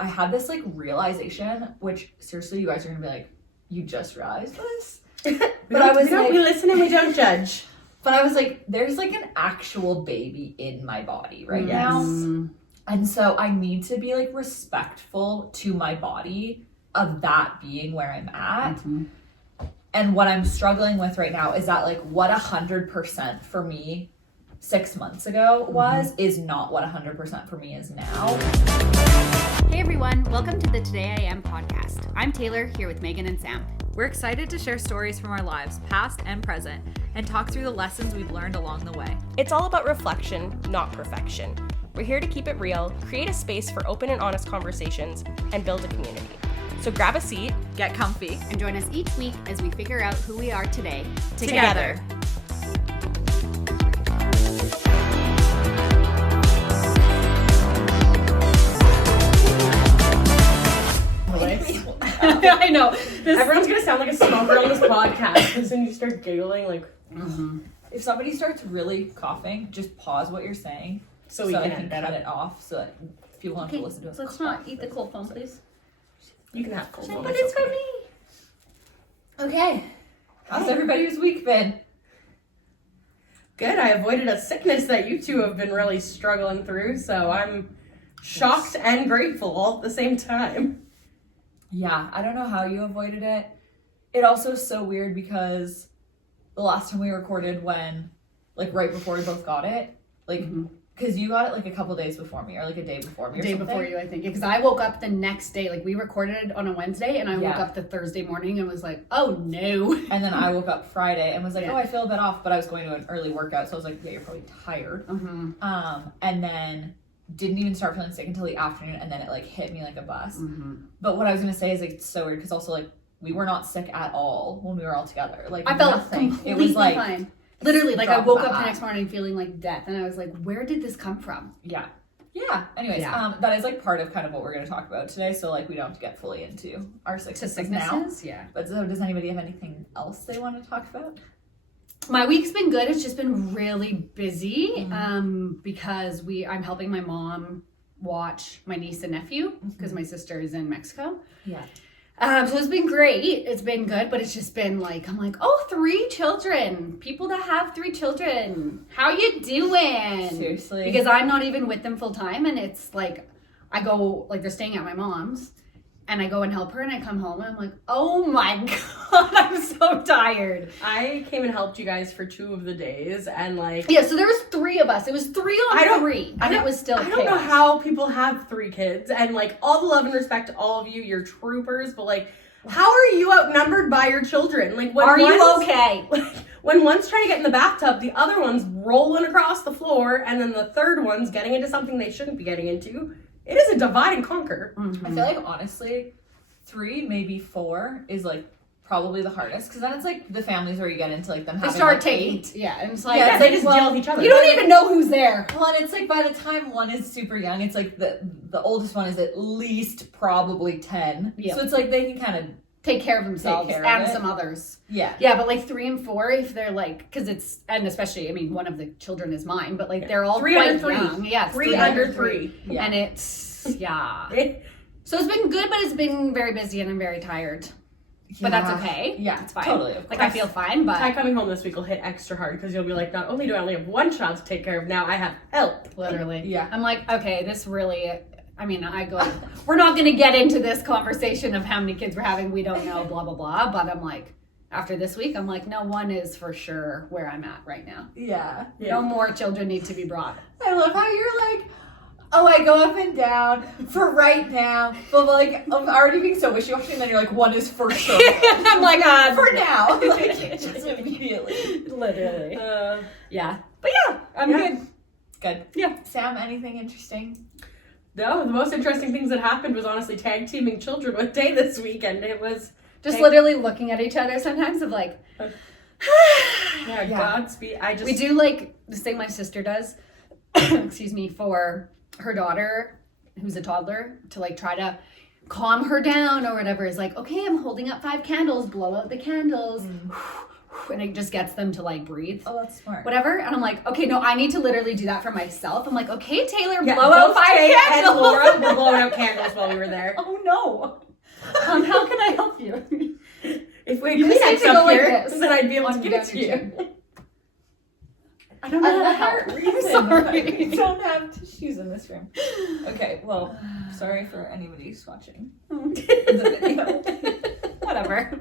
I had this like realization, which seriously, you guys are gonna be like, you just realized this? But I was like, we listen and we don't judge. But I was like, there's like an actual baby in my body right now. And so I need to be like respectful to my body of that being where I'm at. And what I'm struggling with right now is that like what 100% for me 6 months ago was is not what 100% for me is now. Hey everyone, welcome to the Today I Am podcast. I'm Taylor, here with Megan and Sam. We're excited to share stories from our lives, past and present, and talk through the lessons we've learned along the way. It's all about reflection, not perfection. We're here to keep it real, create a space for open and honest conversations, and build a community. So grab a seat, Get comfy. And join us each week as we figure out who we are today, Together. I know. Everyone's gonna sound like a smoker on this podcast because then you start giggling like. If somebody starts really coughing, just pause what you're saying So we can I can cut it off so that people want to listen to us. Let's not eat the cold foam, please. You can have cold foam. But it's for me. Okay. How's everybody's week been? Good. I avoided a sickness that you two have been really struggling through, so I'm shocked and grateful all at the same time. Yeah, I don't know how you avoided it. It also is so weird because the last time we recorded when, like right before we both got it, like, because you got it like a couple days before me or like a day before me or Day something. before you, I think. Because I woke up the next day, like we recorded on a Wednesday, and I woke up the Thursday morning and was like, oh no. And then I woke up Friday and was like, Yeah. oh, I feel a bit off, but I was going to an early workout, so I was like, yeah, you're probably tired. And then didn't even start feeling sick until the afternoon, and then it like hit me like a bus. But what I was gonna say is like it's so weird because also like we were not sick at all when we were all together. Like I felt nothing. completely It was like fine. Literally, like I drop woke of a up the hat. next morning feeling like death, and I was like, where did this come from? Yeah. Anyways, that is like part of kind of what we're going to talk about today. So like we don't have to get fully into our sicknesses now. Yeah. But so does anybody have anything else they want to talk about? My week's been good. It's just been really busy because I'm helping my mom watch my niece and nephew because my sister is in Mexico. Yeah. So it's been great. It's been good, but it's just been like, I'm like, 3 children. People that have 3 children. How you doing? Seriously. Because I'm not even with them full time, and it's like, I go, like they're staying at my mom's, and I go and help her, and I come home, and I'm like, oh my God, I'm so tired. I came and helped you guys for 2 of the days, and like Yeah, so there was 3 of us. It was 3 on 3, and it was still I don't know how people have 3 kids, and like all the love and respect to all of you, you're troopers, but like, how are you outnumbered by your children? Like, when you okay? Like, when one's trying to get in the bathtub, the other one's rolling across the floor, and then the third one's getting into something they shouldn't be getting into. It is a divide and conquer. I feel like honestly, 3, maybe 4 is like probably the hardest because then it's like the families where you get into like them They having start like, taking, 8. yeah, and it's like, Yeah, they just deal with each other. you don't even know who's there. Well, and it's like by the time one is super young, it's like the oldest one is at least probably 10. Yeah. So it's like they can kind of Take care of themselves care of and it. some others. Yeah. Yeah, but like 3 and 4, if they're like, because it's, and especially, I mean, one of the children is mine, but like they're all 3 quite under 3. young. Yeah, it's 3 under 3. Yeah. And it's, yeah. So it's been good, but it's been very busy and I'm very tired. But that's okay. Yeah, It's fine. totally, of Like I course. feel fine, but Ty coming home this week will hit extra hard because you'll be like, not only do I only have 1 child to take care of, now I have help. literally. Yeah. I'm like, okay, this really, I mean, we're not going to get into this conversation of how many kids we're having. We don't know, blah, blah, blah. But I'm like, after this week, I'm like, no, 1 is for sure where I'm at right now. Yeah. No more children need to be brought. I love how you're like, oh, I go up and down for right now. But like, I'm already being so wishy-washy, and then you're like, 1 is for sure. I'm like, for now. Like, just immediately. literally. Yeah. But yeah, I'm good. Good. Yeah. Sam, anything interesting? No, the most interesting things that happened was honestly tag teaming children with Day this weekend. It was Just literally looking at each other sometimes of like, yeah. Godspeed. we do like this thing my sister does, excuse me, for her daughter, who's a toddler, to like try to calm her down or whatever, is like, okay, I'm holding up 5 candles, blow out the candles. and it just gets them to like breathe. Oh, that's smart. Whatever. And I'm like, okay, no, I need to literally do that for myself. I'm like, okay, Taylor, Yeah, blow out both 5 Tay and candles. Laura were blowing out candles while we were there. Oh no. How can I help you? If we You had just need Kleenex to go up like here, this then I'd be able to on give it to your you. chin. I don't know how to help. Sorry. We Sorry. don't have tissues in this room. Okay, well, sorry for anybody who's watching the video. Whatever.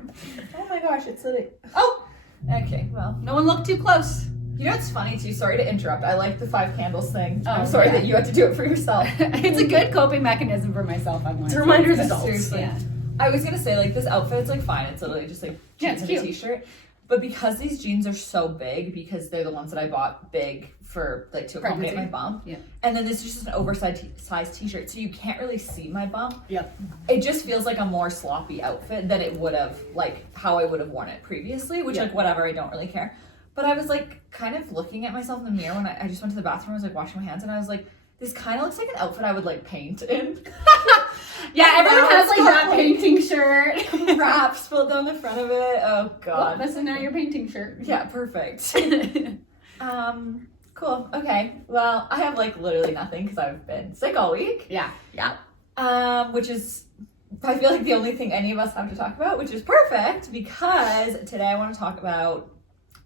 Oh my gosh, it's lit. Oh, Okay, well. no one looked too close. You know what's funny too? Sorry to interrupt. I like the 5 candles thing. I'm Oh, sorry yeah. that you had to do it for yourself. It's a good coping mechanism for myself. I'm like, It's a reminder to Yes, adults. seriously. yeah. I was gonna say, like, this outfit's like fine. It's literally just like Yeah, jeans it's and a cute. t-shirt. But because these jeans are so big, because they're the ones that I bought big for like to accommodate my Pregnancy. bump. Yeah. And then this is just an oversized size t-shirt, so you can't really see my bump. Yep. It just feels like a more sloppy outfit than it would have, like how I would have worn it previously, which Yeah. like whatever, I don't really care. But I was like kind of looking at myself in the mirror when I just went to the bathroom. I was like washing my hands, and I was like, this kind of looks like an outfit I would like paint in. Yeah, And everyone now has it's like got, that like, painting shirt. wraps filled down the front of it. Oh Oh, god. this is now your painting shirt. Yeah, perfect. Cool. Okay. Well, I have like literally nothing because I've been sick all week. Yeah. Which is, I feel like the only thing any of us have to talk about, which is perfect because today I want to talk about,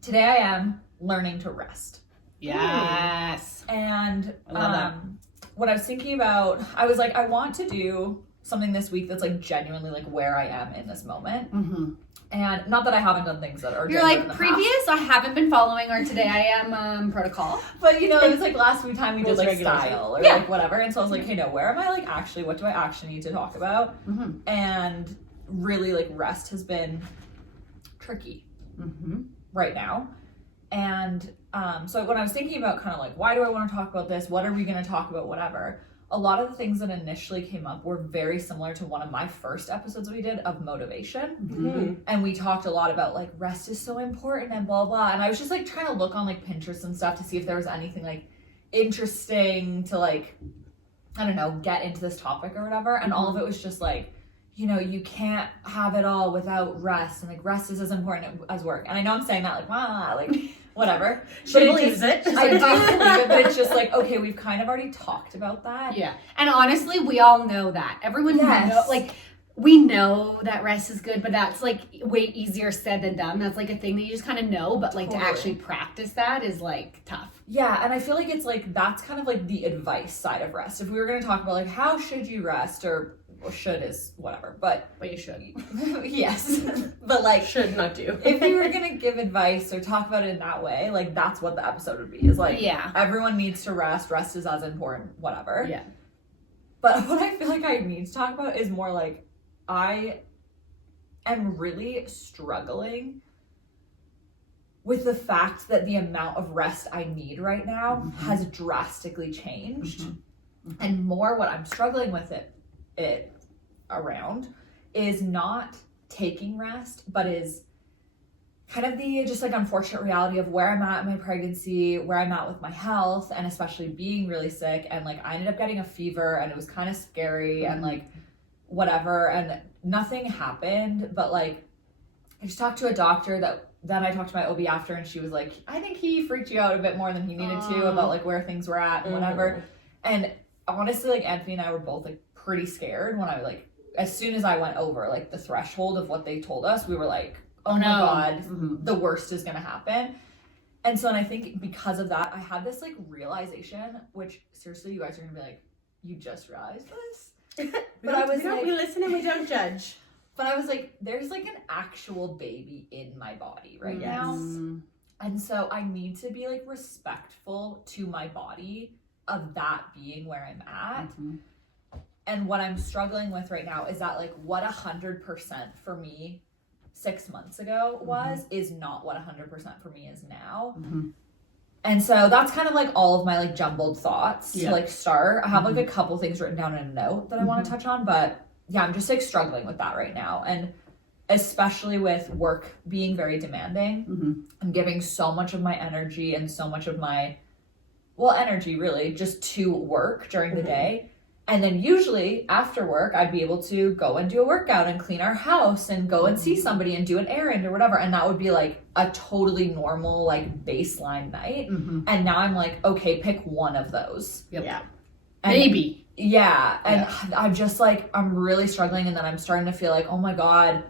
today I am learning to rest. Yes. And I love that. what I was thinking about, I was like, I want to do something this week that's like genuinely like where I am in this moment. Mm-hmm. And not that I haven't done things that are You're genuine like, in the previous, I haven't been following our Today I Am protocol. past. But you know, it was like last week time we did Rules, like regulations. style or Yeah. like whatever. And so I was like, hey, no, where am I like actually, what do I actually need to talk about? Mm-hmm. And really like rest has been tricky Mm-hmm. right now. And so when I was thinking about kind of like, why do I want to talk about this? What are we going to talk about? Whatever. A lot of the things that initially came up were very similar to one of my first episodes we did of motivation. Mm-hmm. And we talked a lot about like rest is so important and blah, blah. And I was just like trying to look on like Pinterest and stuff to see if there was anything like interesting to like, I don't know, get into this topic or whatever. And all of it was just like, you know, you can't have it all without rest. And like rest is as important as work. And I know I'm saying that like, wow, like whatever. She But it believes it. She's I do like, believe it, but it's just like, okay, we've kind of already talked about that. Yeah. And honestly, we all know that. Everyone Yes. know, like, we know that rest is good, but that's like way easier said than done. That's like a thing that you just kind of know, but like to Totally. actually practice that is like tough. Yeah, and I feel like it's like that's kind of like the advice side of rest. If we were going to talk about like how should you rest, or well, should is whatever, but But you should. yes, but like should not do. if you were going to give advice or talk about it in that way, like that's what the episode would be. Is like Yeah. everyone needs to rest. Rest is as important. Whatever. Yeah. But what I feel like I need to talk about is more like I am really struggling with the fact that the amount of rest I need right now has drastically changed. And more what I'm struggling with it around is not taking rest, but is kind of the just like unfortunate reality of where I'm at in my pregnancy, where I'm at with my health, and especially being really sick. And like I ended up getting a fever and it was kind of scary and like whatever, and nothing happened, but like I just talked to a doctor that then I talked to my OB after, and she was like, I think he freaked you out a bit more than he needed to about like where things were at and whatever. And honestly, like Anthony and I were both like pretty scared when I like, as soon as I went over like the threshold of what they told us, we were like, oh my God, the worst is gonna happen. And so, and I think because of that, I had this like realization, which seriously, you guys are gonna be like, you just realized this? We I was don't, like- we listen and we don't judge. But I was like, there's like an actual baby in my body right Yes. now. And so I need to be like respectful to my body of that being where I'm at. And what I'm struggling with right now is that like what 100% for me 6 months ago was is not what 100% for me is now. And so that's kind of like all of my like jumbled thoughts to like start. I have like a couple things written down in a note that I want to touch on, but yeah, I'm just like struggling with that right now. And especially with work being very demanding, I'm giving so much of my energy and so much of my, well, energy really just to work during the day. And then usually after work, I'd be able to go and do a workout and clean our house and go and see somebody and do an errand or whatever. And that would be like a totally normal, like baseline night. And now I'm like, okay, pick one of those. Yeah. And Maybe. Yeah. And I'm just like, I'm really struggling. And then I'm starting to feel like, oh my God,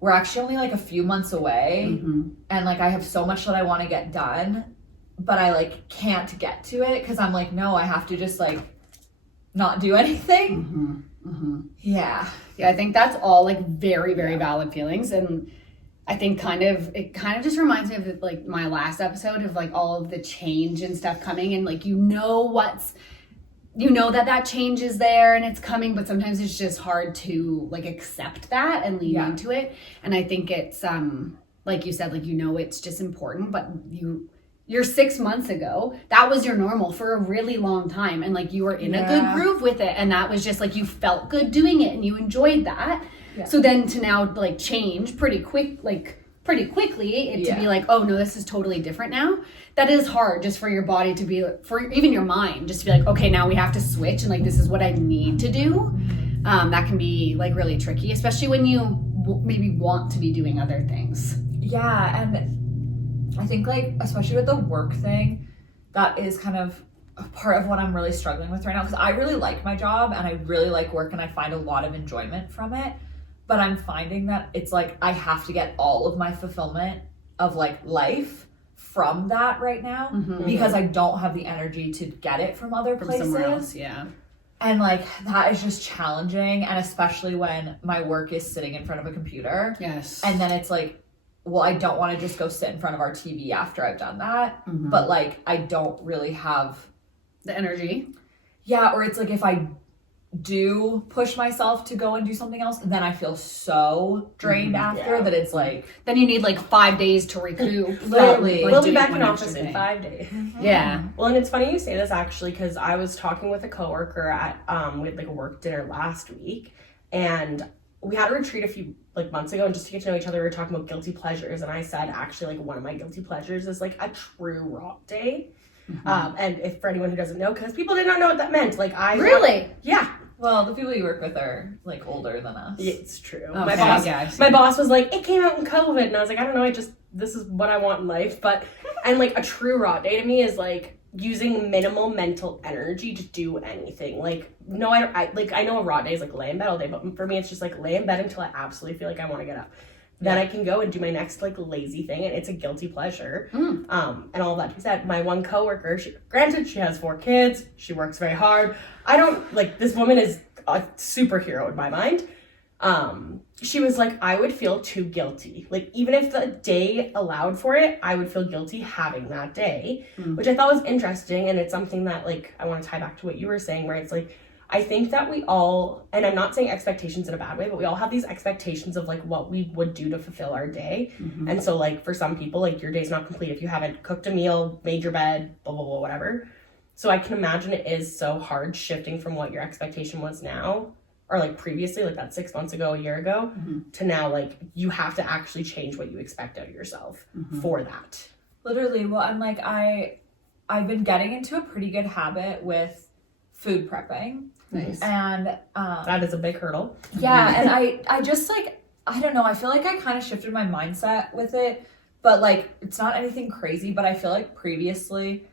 we're actually only like a few months away. And like, I have so much that I want to get done, but I like can't get to it because I'm like, no, I have to just like not do anything. Yeah. Yeah, I think that's all like very, very valid feelings. And I think it kind of just reminds me of like my last episode of like all of the change and stuff coming, and like that change is there and it's coming, but sometimes it's just hard to like accept that and lean into it. And I think it's like you said, like it's just important, but you're 6 months ago, that was your normal for a really long time, and like you were in a good groove with it, and that was just like you felt good doing it and you enjoyed that. So then to now like change pretty quickly to be like, oh no, this is totally different now. That is hard just for your body to be, for even your mind, just to be like, okay, now we have to switch and like this is what I need to do. That can be like really tricky, especially when you maybe want to be doing other things. Yeah, and I think like especially with the work thing, that is kind of a part of what I'm really struggling with right now, because I really like my job and I really like work and I find a lot of enjoyment from it, but I'm finding that it's like I have to get all of my fulfillment of like life from that right now because I don't have the energy to get it from other places. Somewhere else, yeah. And like that is just challenging, and especially when my work is sitting in front of a computer. Yes. And then it's like, well, I don't want to just go sit in front of our TV after I've done that. But like, I don't really have the energy. Yeah, or it's like if I do push myself to go and do something else, then I feel so drained after that it's like... Then you need like 5 days to recoup. Literally. We'll be back in office in 5 days. Yeah. Well, and it's funny you say this actually, because I was talking with a coworker at, we had like a work dinner last week, and we had a retreat a few like months ago, and just to get to know each other, we were talking about guilty pleasures, and I said actually like one of my guilty pleasures is like a true rock day. And if for anyone who doesn't know, because people did not know what that meant, like yeah. Well, the people you work with are like older than us. Yeah, it's true. Okay, My boss was like, it came out in COVID, and I was like, I don't know, this is what I want in life. But and like a true raw day to me is like using minimal mental energy to do anything. Like no, I know a raw day is like lay in bed all day, but for me it's just like lay in bed until I absolutely feel like I want to get up. Then I can go and do my next like lazy thing, and it's a guilty pleasure. And all that to be said, my one coworker, granted she has 4 kids, she works very hard. I don't like, this woman is a superhero in my mind. She was like, I would feel too guilty. Like even if the day allowed for it, I would feel guilty having that day, which I thought was interesting. And it's something that like, I want to tie back to what you were saying, where it's like, I think that we all, and I'm not saying expectations in a bad way, but we all have these expectations of like what we would do to fulfill our day. And so like for some people, like your day's not complete if you haven't cooked a meal, made your bed, blah, blah, blah, whatever. So I can imagine it is so hard shifting from what your expectation was now, or like previously, like that 6 months ago, a year ago, to now like you have to actually change what you expect out of yourself for that. Literally. Well, I'm like, I've been getting into a pretty good habit with food prepping. Nice. And that is a big hurdle. Yeah, and I just like, I don't know, I feel like I kind of shifted my mindset with it, but like it's not anything crazy, but I feel like previously,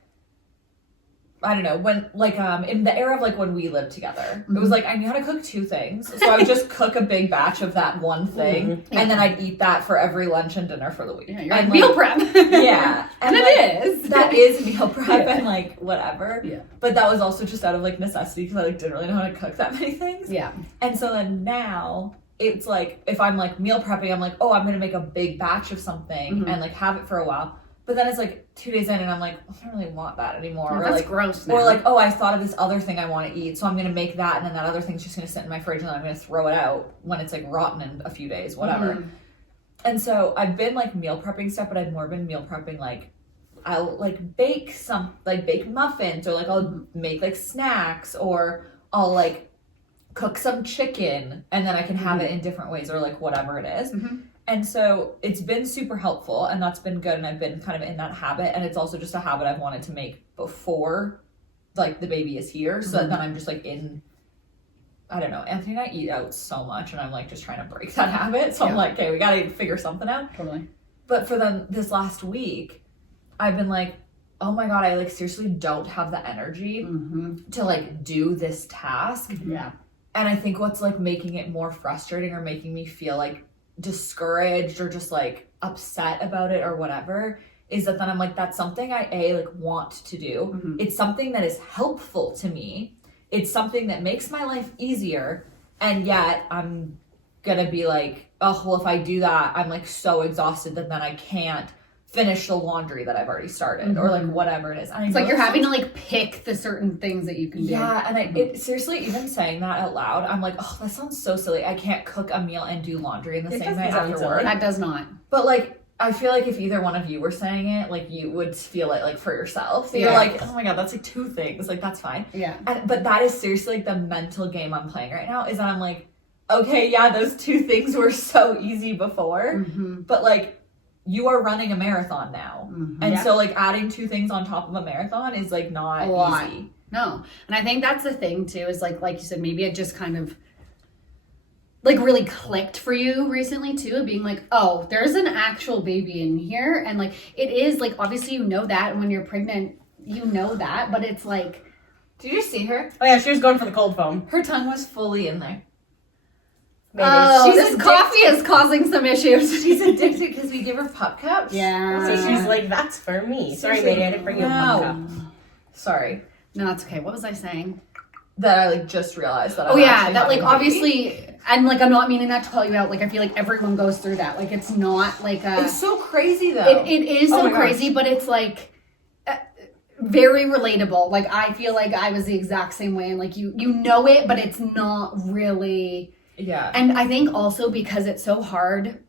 I don't know, when like in the era of like when we lived together, it was like I knew how to cook 2 things, so I would just cook a big batch of that one thing, and then I'd eat that for every lunch and dinner for the week. Yeah, you're and, like, meal like, prep. Yeah, and like, it is. That is meal prep and like whatever. Yeah. But that was also just out of like necessity because I like didn't really know how to cook that many things. Yeah. And so then now it's like if I'm like meal prepping, I'm like, oh, I'm gonna make a big batch of something and like have it for a while. But then it's like 2 days in and I'm like, I don't really want that anymore. Yeah, or that's like gross now. Or like, oh, I thought of this other thing I want to eat, so I'm going to make that, and then that other thing's just going to sit in my fridge, and then I'm going to throw it out when it's like rotten in a few days, whatever. And so I've been like meal prepping stuff, but I've more been meal prepping like I'll like bake muffins, or like I'll make like snacks, or I'll like cook some chicken and then I can have it in different ways, or like whatever it is. And so it's been super helpful, and that's been good, and I've been kind of in that habit, and it's also just a habit I've wanted to make before like the baby is here, so that then I'm just like in I don't know, Anthony and I eat out so much, and I'm like just trying to break that habit. So I'm like, okay, we gotta figure something out. Totally. But for this last week, I've been like, oh my God, I like seriously don't have the energy to like do this task. Yeah. And I think what's like making it more frustrating or making me feel like discouraged or just like upset about it or whatever is that then I'm like, that's something I like want to do. It's something that is helpful to me. It's something that makes my life easier. And yet I'm gonna be like, oh, well, if I do that, I'm like so exhausted that then I can't finish the laundry that I've already started or like whatever it is. And it's like you're having to like pick the certain things that you can do. Yeah, and it seriously, even saying that out loud, I'm like, oh, that sounds so silly. I can't cook a meal and do laundry in the same way after work. That does not. But like, I feel like if either one of you were saying it, like you would feel it like for yourself. So you're like, oh my God, that's like two things. Like that's fine. Yeah. But that is seriously like the mental game I'm playing right now is that I'm like, okay, yeah, those two things were so easy before, but like you are running a marathon now. And so like adding two things on top of a marathon is like not easy. No. And I think that's the thing too, is like you said, maybe it just kind of like really clicked for you recently too, of being like, oh, there's an actual baby in here. And like, it is like, obviously you know that, and when you're pregnant, you know that, but it's like. Did you see her? Oh yeah, she was going for the cold foam. Her tongue was fully in there. Oh, this coffee is causing some issues. She's addicted because we give her pup cups. Yeah. So she's like, that's for me. Sorry, Mayday, I didn't bring you a pup cup. Sorry. No, that's okay. What was I saying? That I like just realized that. Oh yeah, that like obviously, and like I'm not meaning that to call you out. Like I feel like everyone goes through that. Like it's not like it's so crazy though. It is so crazy, but it's like very relatable. Like I feel like I was the exact same way, and like you know it, but it's not really. Yeah. And I think also because it's so hard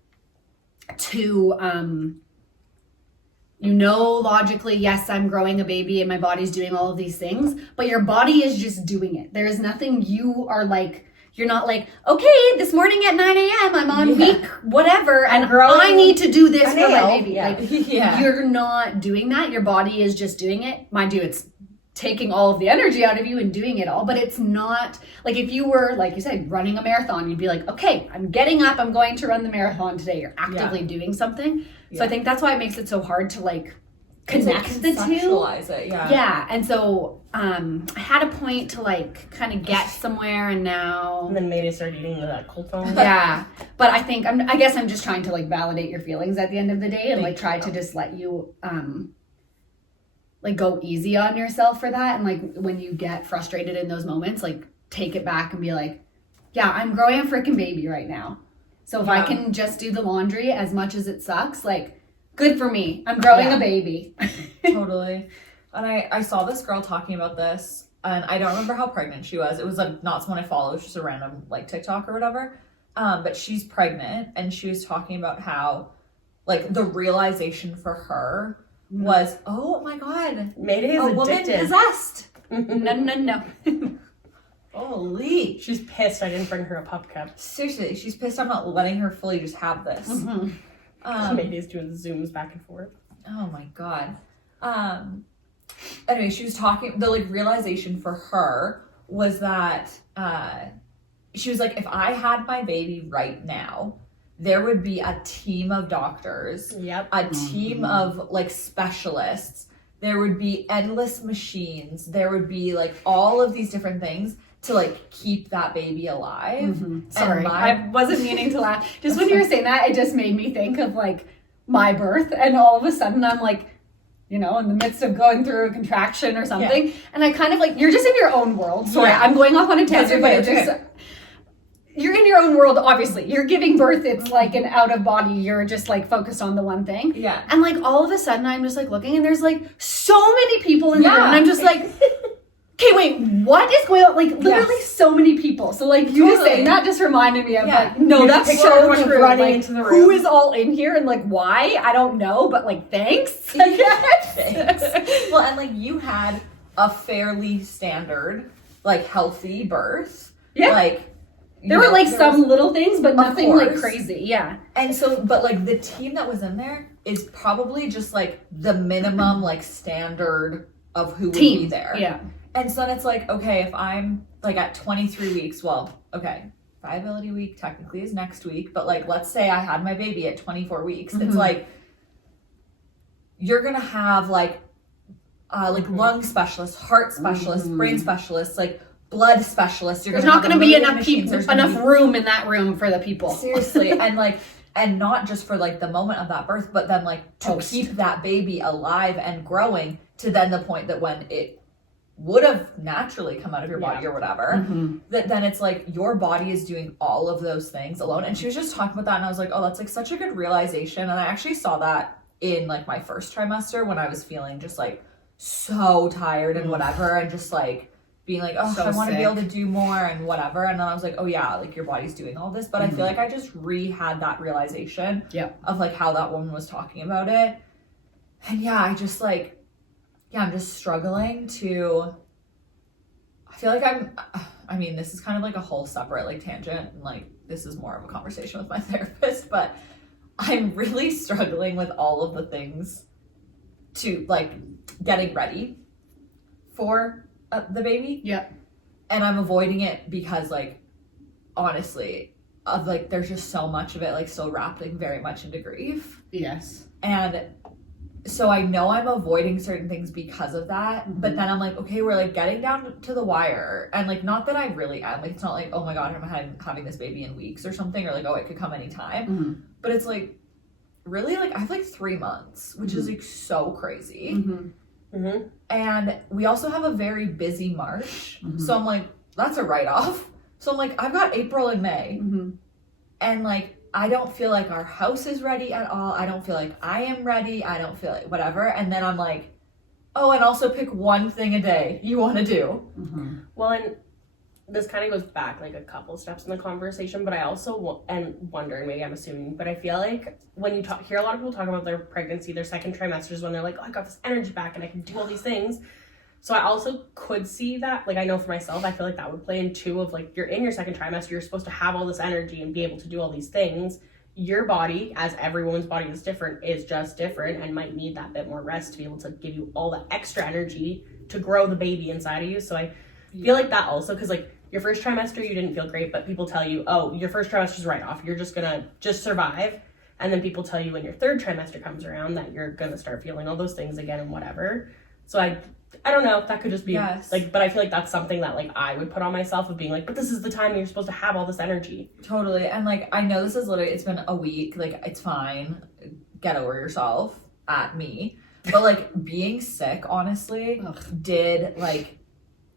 to you know, logically, yes, I'm growing a baby and my body's doing all of these things, but your body is just doing it. There is nothing you are like, you're not like, okay, this morning at 9 a.m. I'm on week whatever, and I need to do this for my baby. Yeah. Like, you're not doing that. Your body is just doing it. Mind you, it's taking all of the energy out of you and doing it all, but it's not like if you were, like you said, running a marathon, you'd be like, okay, I'm getting up, I'm going to run the marathon today. You're actively doing something. So I think that's why it makes it so hard to like connect the two. It, yeah. And so I had a point to like kind of get somewhere, and now and then Mayday started eating the cold foam. Yeah. But I think I guess I'm just trying to like validate your feelings at the end of the day, and like try to just let you like go easy on yourself for that. And like when you get frustrated in those moments, like take it back and be like, yeah, I'm growing a freaking baby right now. So if I can just do the laundry, as much as it sucks, like good for me. I'm growing a baby. Totally. And I saw this girl talking about this, and I don't remember how pregnant she was. It was like not someone I follow, it was just a random like TikTok or whatever. But she's pregnant, and she was talking about how like the realization for her was, oh my God, Mayday is a woman possessed. No. Holy. She's pissed I didn't bring her a pup cup. Seriously, she's pissed I'm not letting her fully just have this. Mayday's doing zooms back and forth. Oh my God. Anyway, she was talking, the like realization for her was that she was like, if I had my baby right now, there would be a team of doctors, a team of like specialists. There would be endless machines. There would be like all of these different things to like keep that baby alive. Sorry, I wasn't meaning to laugh. Just when you were saying that, it just made me think of like my birth, and all of a sudden I'm like, you know, in the midst of going through a contraction or something, and I kind of like, you're just in your own world. Sorry, I'm going off on a tangent, but it just. You're in your own world, obviously. You're giving birth, it's like an out of body. You're just like focused on the one thing. Yeah. And like all of a sudden I'm just like looking, and there's like so many people in the room, and I'm just like, okay, wait, what is going on? Like literally so many people. So like you just saying that just reminded me of like, no, that's so true. Running like, into the room. Who is all in here and like why? I don't know, but like thanks. I guess. Thanks. Well, and like you had a fairly standard, like healthy birth. Yeah. Like there were like some little things, but nothing like crazy. Yeah. And so, but like the team that was in there is probably just like the minimum like standard of who would be there. Yeah. And so then it's like, okay, if I'm like at 23 weeks, well, okay, viability week technically is next week, but like, let's say I had my baby at 24 weeks. It's like, you're going to have like lung specialists, heart specialists, brain specialists, like blood specialists. There's not going to be enough room in that room for the people. Seriously. And like, and not just for like the moment of that birth, but then like to keep that baby alive and growing to then the point that when it would have naturally come out of your body or whatever, that then it's like your body is doing all of those things alone. And she was just talking about that, and I was like, oh, that's like such a good realization. And I actually saw that in like my first trimester when I was feeling just like so tired and whatever, and just like being like, oh, I want to be able to do more and whatever. And then I was like, oh yeah, like your body's doing all this. But I feel like I just had that realization of like how that woman was talking about it. And yeah, I just like, I'm just struggling to, I feel like I mean, this is kind of like a whole separate like tangent, and like this is more of a conversation with my therapist, but I'm really struggling with all of the things to like getting ready for the baby. Yeah. And I'm avoiding it because like, honestly, of like, there's just so much of it like still wrapped like very much into grief. Yes. And so I know I'm avoiding certain things because of that, but then I'm like, okay, we're like getting down to the wire, and like, not that I really am, like, it's not like, oh my God, I'm having this baby in weeks or something, or like, oh, it could come anytime, but it's like, really, like, I have like 3 months, which is like so crazy, and we also have a very busy March, so I'm like, that's a write-off, so I'm like, I've got April and May, and like, I don't feel like our house is ready at all. I don't feel like I am ready. I don't feel like whatever. And then I'm like, oh, and also pick one thing a day you want to do. Well, and this kind of goes back like a couple steps in the conversation, but I also wondering, maybe I'm assuming, but I feel like when you hear a lot of people talk about their pregnancy, their second trimesters, when they're like, oh, I got this energy back and I can do all these things. So I also could see that, like, I know for myself, I feel like that would play in too, of like, you're in your second trimester, you're supposed to have all this energy and be able to do all these things. Your body, as every woman's body is different, is just different and might need that bit more rest to be able to give you all the extra energy to grow the baby inside of you. So I feel like that also, because like your first trimester, you didn't feel great, but people tell you, oh, your first trimester is right off. You're just gonna survive. And then people tell you when your third trimester comes around that you're gonna start feeling all those things again and whatever. So I don't know, that could just be like, but I feel like that's something that like I would put on myself of being like, but this is the time you're supposed to have all this energy. Totally. And like, I know this is literally, it's been a week, like it's fine, get over yourself at me, but like being sick honestly did like,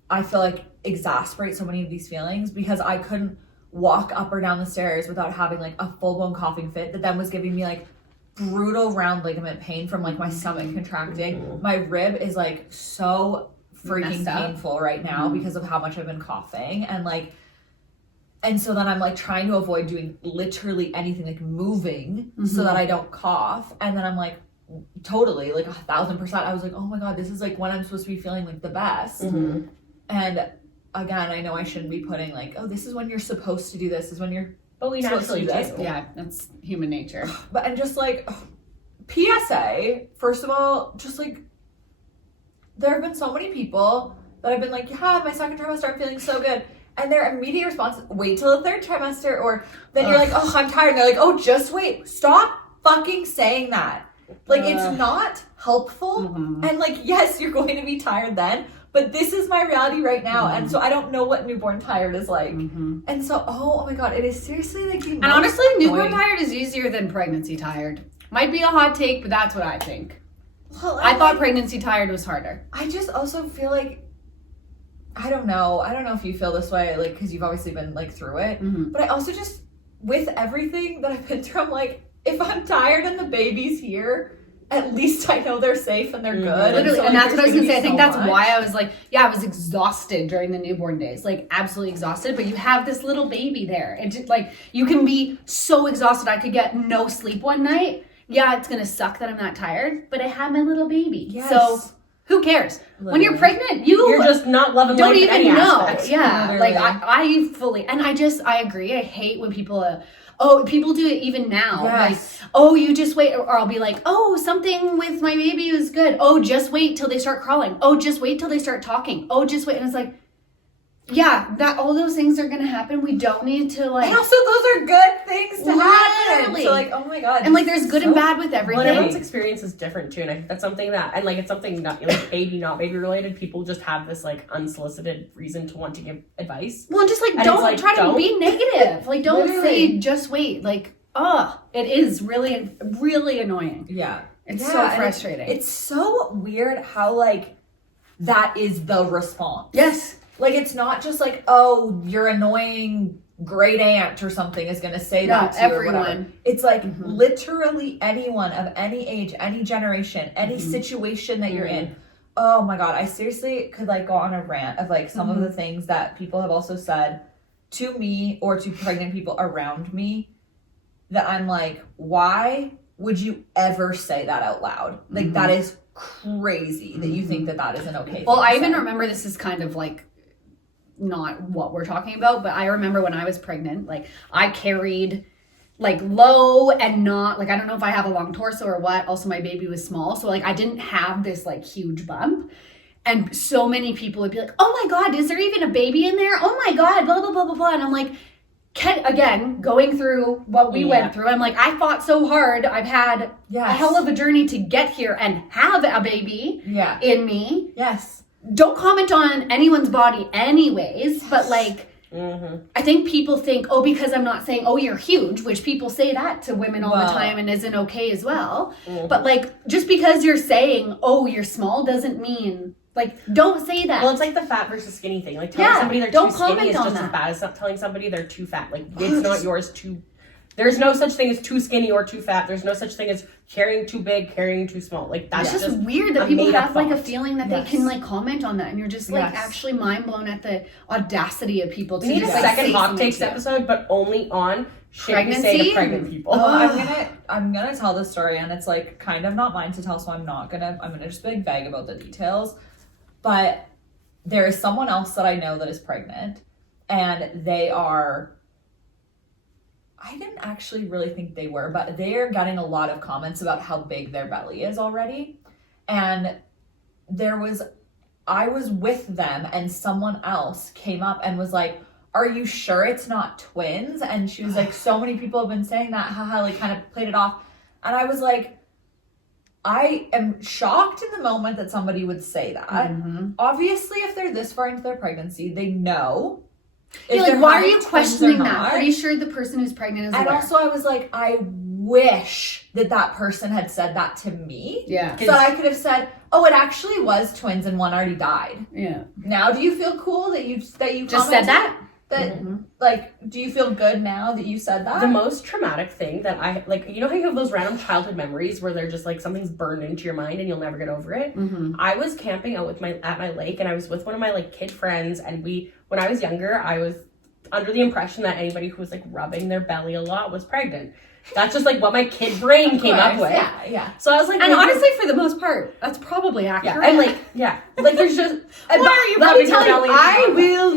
I feel like exasperate so many of these feelings, because I couldn't walk up or down the stairs without having like a full-blown coughing fit that then was giving me like brutal round ligament pain from like my stomach contracting. My rib is like so freaking painful right now because of how much I've been coughing, and like, and so then I'm like trying to avoid doing literally anything, like moving so that I don't cough, and then I'm like totally like 1,000% I was like, oh my God, this is like when I'm supposed to be feeling like the best. And again, I know I shouldn't be putting like, oh, this is when you're supposed to do this, is when you're but we naturally do. Yeah, that's human nature. But and just like, PSA, first of all, just like, there have been so many people that have been like, yeah, my second trimester, I'm feeling so good. And their immediate response, wait till the third trimester, or then you're like, oh, I'm tired. And they're like, oh, just wait. Stop fucking saying that. Like, it's not helpful. And like, yes, you're going to be tired then, but this is my reality right now. And so I don't know what newborn tired is like. And so, oh my God, it is seriously like the most And honestly, newborn tired is easier than pregnancy tired. Might be a hot take, but that's what I think. Well, I thought pregnancy tired was harder. I just also feel like, I don't know if you feel this way, like, because you've obviously been like through it, but I also just, with everything that I've been through, I'm like, if I'm tired and the baby's here, at least I know they're safe and they're good. Literally, and that's what I was gonna say. I think that's much. why I was like, yeah, I was exhausted during the newborn days, like absolutely exhausted. But you have this little baby there, and just, like, you can be so exhausted. I could get no sleep one night. Yeah, it's gonna suck that I'm not tired, but I have my little baby. Yes. So who cares? Literally. When you're pregnant, you're just not loving don't life even in any know. aspect. Yeah, Literally. like I fully, and I agree. I hate when people. People do it even now. Yes. Like, oh, you just wait. Or I'll be like, oh, something with my baby is good. Oh, just wait till they start crawling. Oh, just wait till they start talking. Oh, just wait. And it's like, that all those things are going to happen. We don't need to like. And also, those are good things to happen. Literally. So like, oh my god. And like, there's good and bad with everything. Well, everyone's experience is different too, and I think that's something that, and like, it's something not like baby, not baby related. People just have this like unsolicited reason to want to give advice. Well, and just like, And don't it's like, try to don't. be negative. Like, don't Literally. say just wait. Like, it is really, really annoying. Yeah. It's Yeah, so and frustrating. It's so weird how like that is the response. Yes. Like, it's not just like, oh, your annoying great aunt or something is going to say that to you or whatever. everyone. It's like literally anyone of any age, any generation, any Mm-hmm. situation that you're in. Oh my God. I seriously could like go on a rant of like some of the things that people have also said to me or to pregnant people around me that I'm like, why would you ever say that out loud? Like, that is crazy that you think that that is an okay Well, thing I to even say. remember, this is kind of like not what we're talking about, but I remember when I was pregnant, like I carried like low and not like, I don't know if I have a long torso or what. Also, my baby was small. So like I didn't have this like huge bump. And so many people would be like, oh my God, is there even a baby in there? Oh my God, blah, blah, blah, blah, blah. And I'm like, again, going through what we went through, I'm like, I fought so hard. I've had a Yes. hell of a journey to get here and have a baby Yeah. in me. Yes. Don't comment on anyone's body anyways, but like, I think people think, oh, because I'm not saying, oh, you're huge, which people say that to women all the Well. time and isn't okay as well. But like, just because you're saying, oh, you're small doesn't mean, like, don't say that. Well, it's like the fat versus skinny thing. Like, telling Yeah, somebody they're don't too skinny comment is on just that. as bad as not telling somebody they're too fat. Like, it's not yours too. There's no such thing as too skinny or too fat. There's no such thing as carrying too big, carrying too small. Like, that's it's just just weird that a people made-up have like a thought. feeling that Yes. they can like comment on that, and you're just like Yes. actually mind blown at the audacity of people to We need a just like, second say hot something takes to you. episode, but only on shit we say Pregnancy? to pregnant people. Oh, I'm gonna tell this story, and it's like kind of not mine to tell, so I'm gonna just be like vague about the details. But there is someone else that I know that is pregnant, and I didn't actually really think they were, but they are getting a lot of comments about how big their belly is already. And I was with them, and someone else came up and was like, are you sure it's not twins? And she was like, so many people have been saying that, haha, like kind of played it off. And I was like, I am shocked in the moment that somebody would say that. Obviously, if they're this far into their pregnancy, they know. if You're like, they're why are having you twins or questioning that? not. Pretty sure the person who's pregnant is And aware. also, I was like, I wish that person had said that to me. Yeah. So that I could have said, oh, it actually was twins and one already died. Yeah. Now, do you feel cool that you Just commented said that? That, like, do you feel good now that you said that? The most traumatic thing that I like, you know how you have those random childhood memories where they're just like something's burned into your mind and you'll never get over it. I was camping out at my lake, and I was with one of my like kid friends, and when I was younger, I was under the impression that anybody who was like rubbing their belly a lot was pregnant. That's just like what my kid brain came up with. Yeah. So I was like, And maybe- honestly, for the most part, that's probably accurate. yeah, and like there's just. Why are you let me rubbing tell your you, belly? I will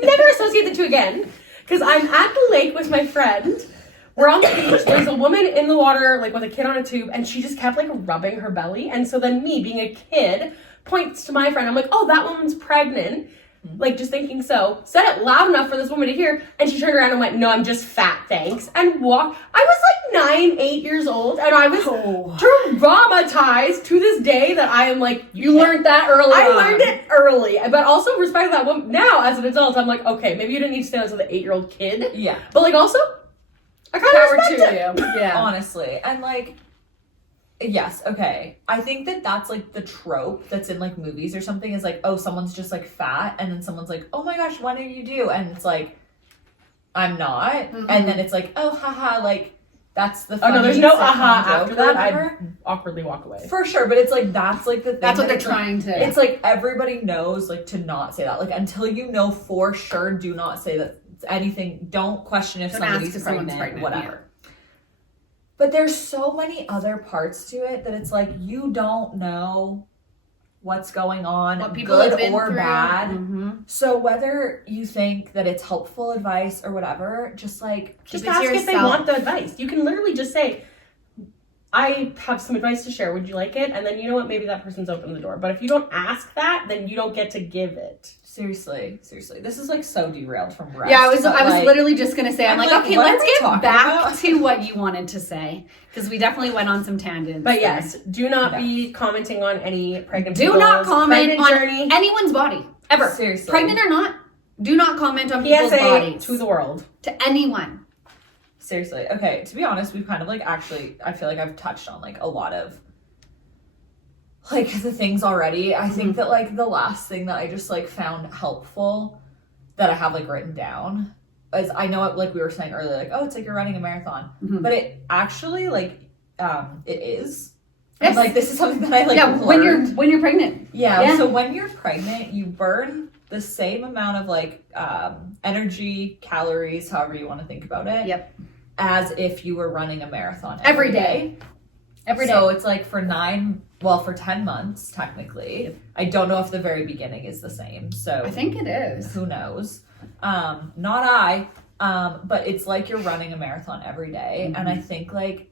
never associate the two again, because I'm at the lake with my friend. We're on the beach. There's a woman in the water, like with a kid on a tube, and she just kept like rubbing her belly. And so then me, being a kid, points to my friend. I'm like, oh, that woman's pregnant. Like, just thinking so. Said it loud enough for this woman to hear, and she turned around and went, no, I'm just fat, thanks. And walked. I was like 9, 8 years old, and I was traumatized to this day that I am like, You learned that early I on. learned it early, but also respect that woman. Now, as an adult, I'm like, okay, maybe you didn't need to say that to the 8-year-old kid. Yeah. But like, also, I kind Power of respect to it. you. Yeah. Honestly. And like, yes, okay. I think that's like the trope that's in like movies or something is like, oh, someone's just like fat, and then someone's like, oh my gosh, what did you do? And it's like, I'm not. And then it's like, oh, haha, like, that's the Oh funny no, there's no sitcom aha joke after or that. whatever. I'd awkwardly walk away. For sure, but it's like, that's like the thing. That's what that they're it's, like, trying to. It's like everybody knows like to not say that. Like, until you know for sure, do not say that it's anything. Don't question if Don't ask somebody's if someone's pregnant, pregnant, whatever. But there's so many other parts to it that it's like you don't know what's going on, What people have good been or through. bad. So whether you think that it's helpful advice or whatever, just like Just Keep it ask to if they yourself. want the advice. You can literally just say, I have some advice to share. Would you like it? And then you know what? Maybe that person's opened the door. But if you don't ask that, then you don't get to give it. Seriously. This is like so derailed from rest. Yeah, I was like, literally just gonna say, I'm like, okay, what are let's we get talking back about? to what you wanted to say, because we definitely went on some tangents. But there. yes, do not be commenting on any pregnant Do not people's comment pregnant on journey. anyone's body ever. Seriously. Pregnant or not, do not comment on people's PSA bodies to the world. to anyone. Seriously. Okay, to be honest, we've kind of like actually, I feel like I've touched on like a lot of like the things already. I think that like the last thing that I just like found helpful that I have like written down is, I know it, like we were saying earlier, like, oh, it's like you're running a marathon. But it actually like, it is. Yes. And, like this is something that I like when you're pregnant. Yeah, so when you're pregnant, you burn the same amount of like energy, calories, however you want to think about it. Yep. As if you were running a marathon Every day. Every day. So it's like for 10 months, technically. Yep. I don't know if the very beginning is the same. So I think it is. Who knows? Not I. But it's like you're running a marathon every day. And I think like,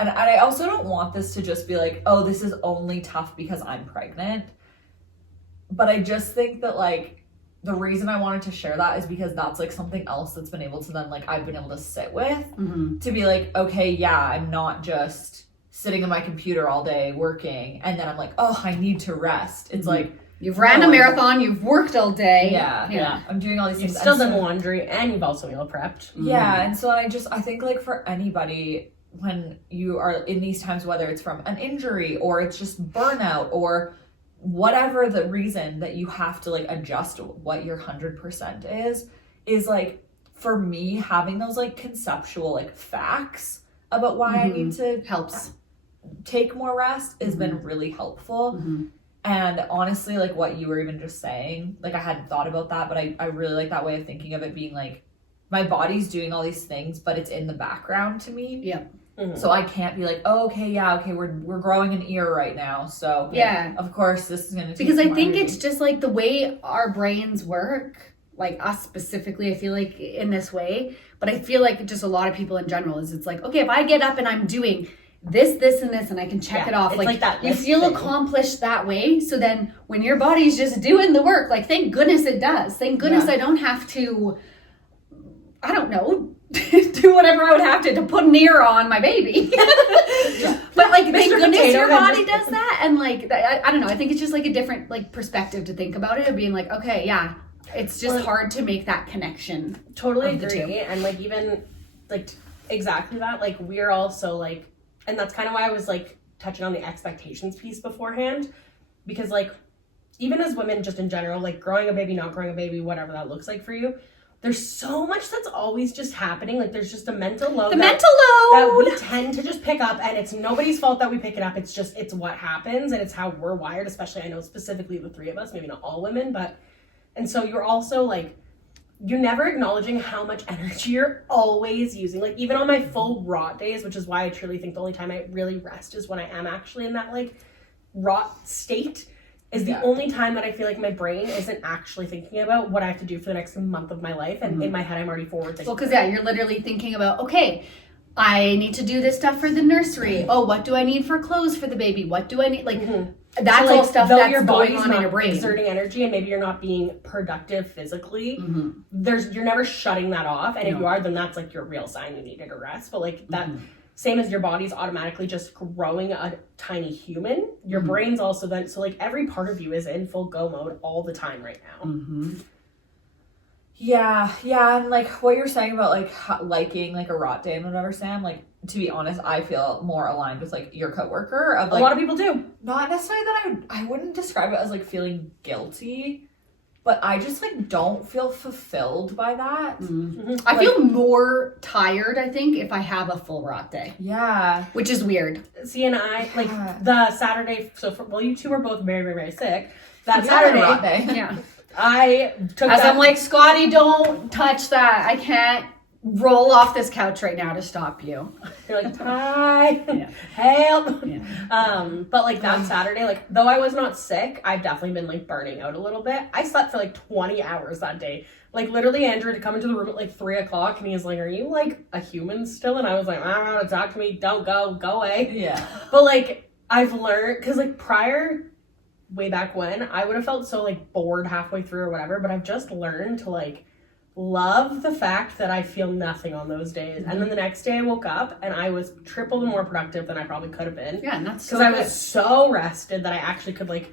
and I also don't want this to just be like, oh, this is only tough because I'm pregnant. But I just think that like, the reason I wanted to share that is because that's like something else that's been able to then like I've been able to sit with to be like, okay, yeah, I'm not just sitting on my computer all day working and then I'm like, oh, I need to rest. It's like you've ran a marathon, you've worked all day. Yeah. I'm doing all these things. You've still done laundry and you've also meal prepped. Yeah, and so I think like for anybody when you are in these times, whether it's from an injury or it's just burnout or whatever the reason that you have to like adjust what your 100% is like, for me, having those like conceptual like facts about why I need to helps take more rest has been really helpful. And honestly, like what you were even just saying, like I hadn't thought about that, but I really like that way of thinking of it being like, my body's doing all these things, but it's in the background to me. Yeah. So I can't be like, oh, okay, we're growing an ear right now. So of course this is gonna take because I more think energy. it's just like the way our brains work, like us specifically, I feel like in this way, but I feel like just a lot of people in general is it's like, okay, if I get up and I'm doing this and this and I can check it off, like that you feel accomplished that way. So then when your body's just doing the work, like thank goodness it does. Thank goodness I don't have to, I don't know, do whatever I would have to put an ear on my baby. But like thank goodness your body does that. And like I don't know, I think it's just like a different like perspective to think about it, of being like, okay, yeah, it's just hard to make that connection. Totally agree. And like even like exactly that, like we're also like, and that's kind of why I was like touching on the expectations piece beforehand, because like even as women just in general, like growing a baby, not growing a baby, whatever that looks like for you, there's so much that's always just happening. Like there's just a mental load that we tend to just pick up, and it's nobody's fault that we pick it up. It's just, it's what happens, and it's how we're wired, especially I know specifically the three of us, maybe not all women, but, and so you're also like, you're never acknowledging how much energy you're always using. Like even on my full rot days, which is why I truly think the only time I really rest is when I am actually in that like rot state, is the only time that I feel like my brain isn't actually thinking about what I have to do for the next month of my life. And in my head, I'm already forward thinking. Well, because you're literally thinking about, okay, I need to do this stuff for the nursery. Oh, what do I need for clothes for the baby? What do I need? Like, that's all stuff that's your going on in your brain. Exerting energy, and maybe you're not being productive physically. You're never shutting that off. And if you are, then that's like your real sign you needed a rest. But like that, same as your body's automatically just growing a tiny human, your brain's also then, so like every part of you is in full go mode all the time right now. Yeah, and like what you're saying about like liking like a rot day and whatever, Sam, like to be honest, I feel more aligned with like your coworker of like, a lot of people do. Not necessarily that I wouldn't describe it as like feeling guilty, but I just like don't feel fulfilled by that. I feel more tired, I think, if I have a full rot day. Yeah. Which is weird. See, and I like the Saturday, well, you two were both very, very, very sick. That Saturday, rot day. Yeah. I took I'm like, Scotty, don't touch that. I can't roll off this couch right now to stop you. You're like, hi, Yeah. help. Yeah. But like that Saturday, like though I was not sick, I've definitely been like burning out a little bit. I slept for like 20 hours that day. Like literally Andrew had to come into the room at like 3:00 and he was like, are you like a human still? And I was like, I don't know, talk to me, don't go away. Yeah. But like I've learned, because like prior, way back when, I would have felt so like bored halfway through or whatever, but I've just learned to like love the fact that I feel nothing on those days. And then the next day I woke up and I was triple the more productive than I probably could have been. Yeah, and that's Because I was so rested that I actually could like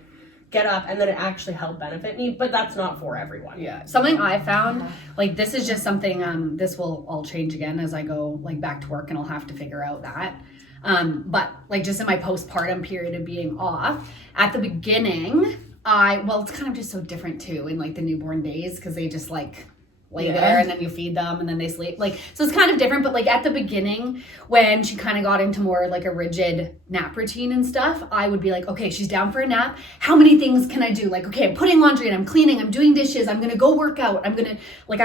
get up, and then it actually helped benefit me. But that's not for everyone. Yeah. Something I found, like this is just something, this will all change again as I go like back to work, and I'll have to figure out that. But like just in my postpartum period of being off, at the beginning, it's kind of just so different too in like the newborn days, because they just like lay there and then you feed them and then they sleep. Like, so it's kind of different, but like at the beginning when she kind of got into more like a rigid nap routine and stuff, I would be like, okay, she's down for a nap. How many things can I do? Like, okay, I'm putting laundry and I'm cleaning, I'm doing dishes, I'm going to go work out. I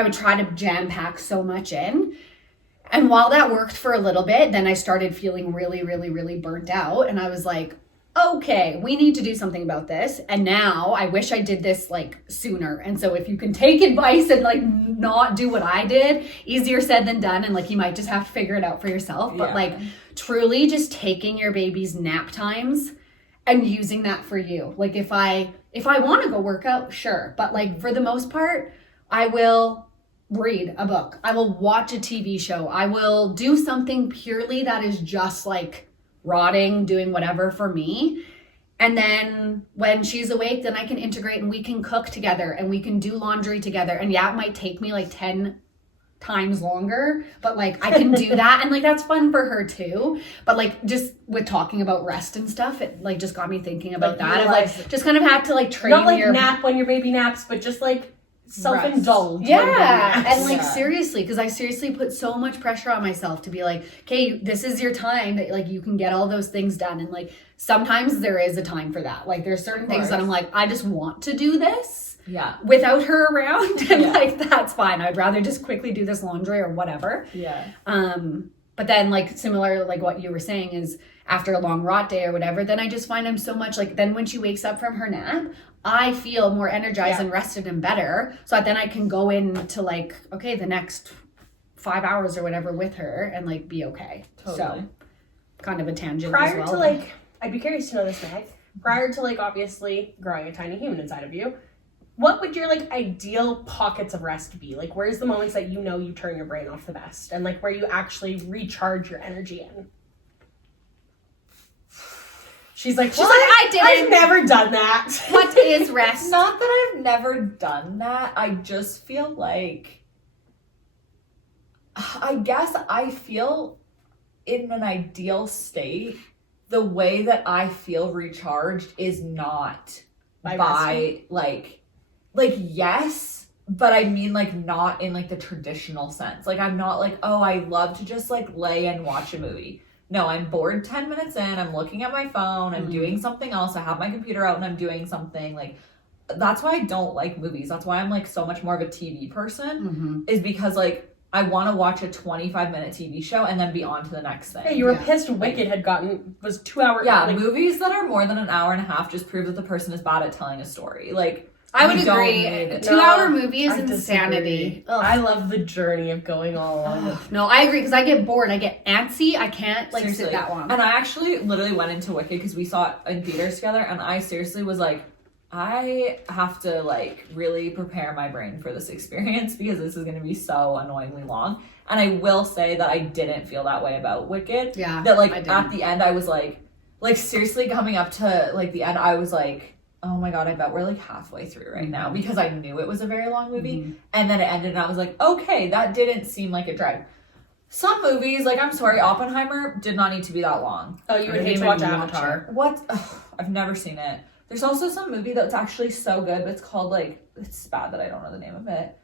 would try to jam pack so much in. And while that worked for a little bit, then I started feeling really, really, really burnt out. And I was like, okay, we need to do something about this. And now I wish I did this like sooner. And so if you can take advice and like not do what I did, easier said than done. And like, you might just have to figure it out for yourself. But like truly just taking your baby's nap times and using that for you. Like if I want to go work out, sure. But like for the most part, I will read a book. I will watch a TV show. I will do something purely that is just like rotting, doing whatever for me. And then when she's awake, then I can integrate and we can cook together and we can do laundry together. And yeah, it might take me like 10 times longer, but like I can do that. And like, that's fun for her too. But like, just with talking about rest and stuff, it like just got me thinking about that. I've like just kind of had to like train not like nap when your baby naps, but just like self-indulge. Yeah. And like seriously, because I seriously put so much pressure on myself to be like, okay, this is your time that like you can get all those things done. And like sometimes there is a time for that. Like there's certain things that I'm like, I just want to do this without her around. And like that's fine. I'd rather just quickly do this laundry or whatever. But then like similar like what you were saying is after a long rot day or whatever, then I just find I'm so much like, then when she wakes up from her nap, I feel more energized and rested and better. So then I can go into like, okay, the next 5 hours or whatever with her and like be okay. Totally. So kind of a tangent as well. Prior to like, I'd be curious to know this, Meg. Prior to like obviously growing a tiny human inside of you, what would your like ideal pockets of rest be? Like where's the moments that you know you turn your brain off the best and like where you actually recharge your energy in? She's like, I didn't. I've never done that. What is rest? Not that I've never done that. I just feel like, I guess I feel in an ideal state, the way that I feel recharged is not by like yes, but I mean like not in like the traditional sense. Like I'm not like, oh, I love to just like lay and watch a movie. No, I'm bored 10 minutes in, I'm looking at my phone, I'm doing something else, I have my computer out and I'm doing something. Like, that's why I don't like movies. That's why I'm like so much more of a TV person, is because like, I want to watch a 25-minute TV show and then be on to the next thing. Yeah, you were pissed Wicked was 2 hours. Yeah, like, movies that are more than an hour and a half just prove that the person is bad at telling a story. Like, I would agree. 2-hour movie is insanity. I love the journey of going all along. No, I agree because I get bored. I get antsy. I can't like sit that long. And I actually literally went into Wicked because we saw it in theaters together, and I seriously was like, I have to like really prepare my brain for this experience because this is going to be so annoyingly long. And I will say that I didn't feel that way about Wicked. Yeah, that like at the end I was like seriously coming up to like the end I was like, oh my god, I bet we're like halfway through right now because I knew it was a very long movie. And then it ended and I was like, okay, that didn't seem like it dragged. Some movies, like I'm sorry, Oppenheimer did not need to be that long. Oh, you would hate to watch Avatar. What? Ugh, I've never seen it. There's also some movie that's actually so good, but it's called like, it's bad that I don't know the name of it.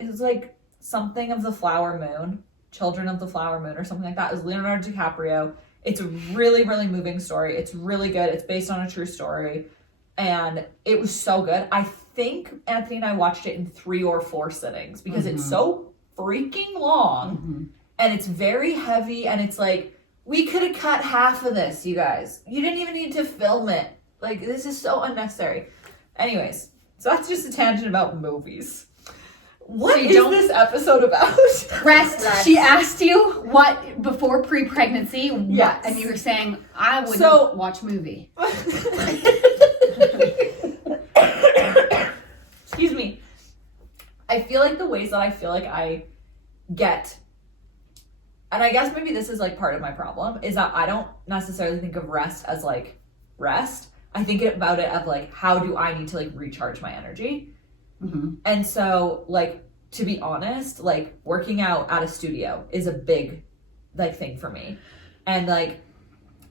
It's like something of the Flower Moon, Children of the Flower Moon or something like that. It was Leonardo DiCaprio. It's a really, really moving story. It's really good. It's based on a true story. And it was so good. I think Anthony and I watched it in 3 or 4 sittings because it's so freaking long and it's very heavy and it's like, we could have cut half of this, you guys. You didn't even need to film it. Like, this is so unnecessary. Anyways, so that's just a tangent about movies. What is this episode about? Rest. She asked you what before pre-pregnancy, yes. And you were saying, I wouldn't watch movie. Excuse me. I feel like the ways that I feel like I get, and I guess maybe this is like part of my problem, is that I don't necessarily think of rest as like rest. I think about it of like, how do I need to like recharge my energy? And so like, to be honest, like working out at a studio is a big like thing for me. And like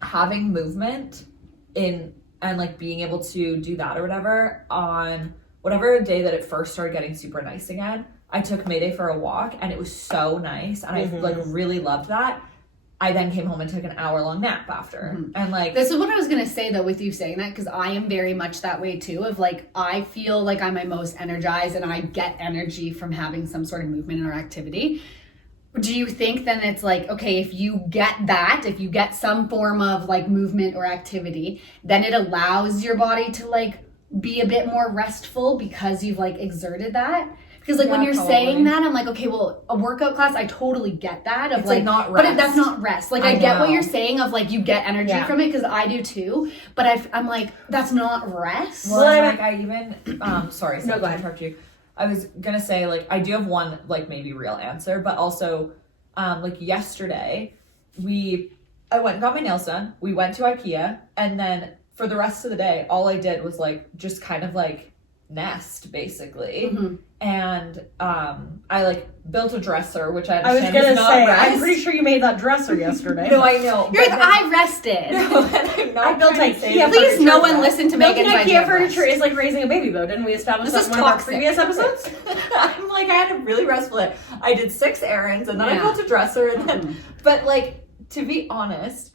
having movement in and like being able to do that or whatever on whatever day that it first started getting super nice again, I took Mayday for a walk and it was so nice. And I like really loved that. I then came home and took an hour-long nap after. And like... This is what I was going to say, though, with you saying that, because I am very much that way, too, of like, I feel like I'm my most energized and I get energy from having some sort of movement or activity. Do you think then it's like, okay, if you get that, if you get some form of like movement or activity, then it allows your body to like be a bit more restful because you've like exerted that? Because like when you're saying that, I'm like, okay, well, a workout class, I totally get that. Of it's like not rest. But that's not rest. Like I get what you're saying of like you get energy from it because I do too. But I'm like, that's not rest. Well, like I even, sorry, no, go ahead. Interrupt you. I was gonna say like I do have one like maybe real answer, but also like yesterday I went and got my nails done. We went to IKEA, and then for the rest of the day, all I did was like just kind of like nest basically. And I like built a dresser, which I understand was gonna is not say, rest. I'm pretty sure you made that dresser yesterday. No, I know. You're like, I rested. No, and I'm not I built IKEA. Please, no one listen to Megan's idea. IKEA furniture is like raising a baby, though. Didn't we establish that in one of our previous episodes? I'm like, I had a really restful day. I did 6 errands, and then I built a dresser, and then, but like, to be honest,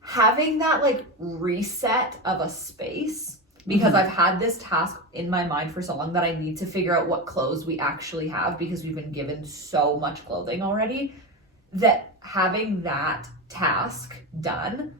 having that like reset of a space, because I've had this task in my mind for so long that I need to figure out what clothes we actually have because we've been given so much clothing already, that having that task done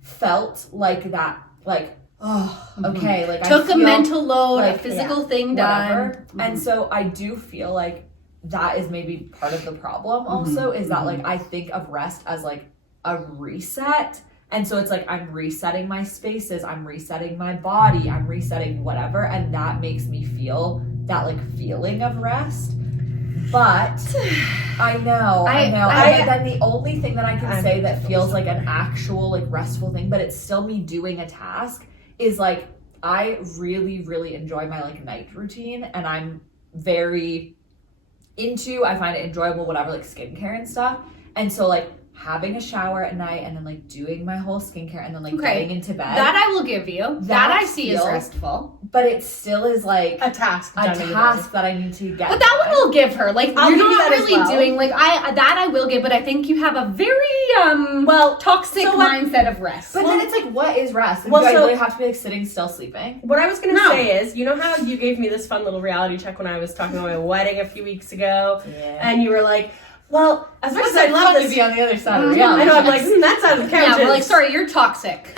felt like that, like, oh, okay, like took I feel a mental load, like, a physical thing done. And so I do feel like that is maybe part of the problem also, is that like I think of rest as like a reset. And so it's like, I'm resetting my spaces, I'm resetting my body, I'm resetting whatever. And that makes me feel that like feeling of rest. But I know. But then the only thing that I can say that feels like an actual like restful thing, but it's still me doing a task, is like, I really, really enjoy my like night routine. And I'm very I find it enjoyable, whatever, like skincare and stuff. And so like, having a shower at night and then like doing my whole skincare and then like getting into bed. That I will give you. That I see as restful. But it still is like a task that I need to get. But that one will give her. Like I'll you're give you not that really as well. doing like I will give, but I think you have a very toxic mindset of rest. But then it's like, what is rest? Like, well, do I really have to be like sitting still sleeping? What I was gonna say is, you know how you gave me this fun little reality check when I was talking about my wedding a few weeks ago, and you were like, well, as much as I love this, to be on the other side of reality. I know, I'm like, that sounds of couches. Yeah, we're like, sorry, you're toxic.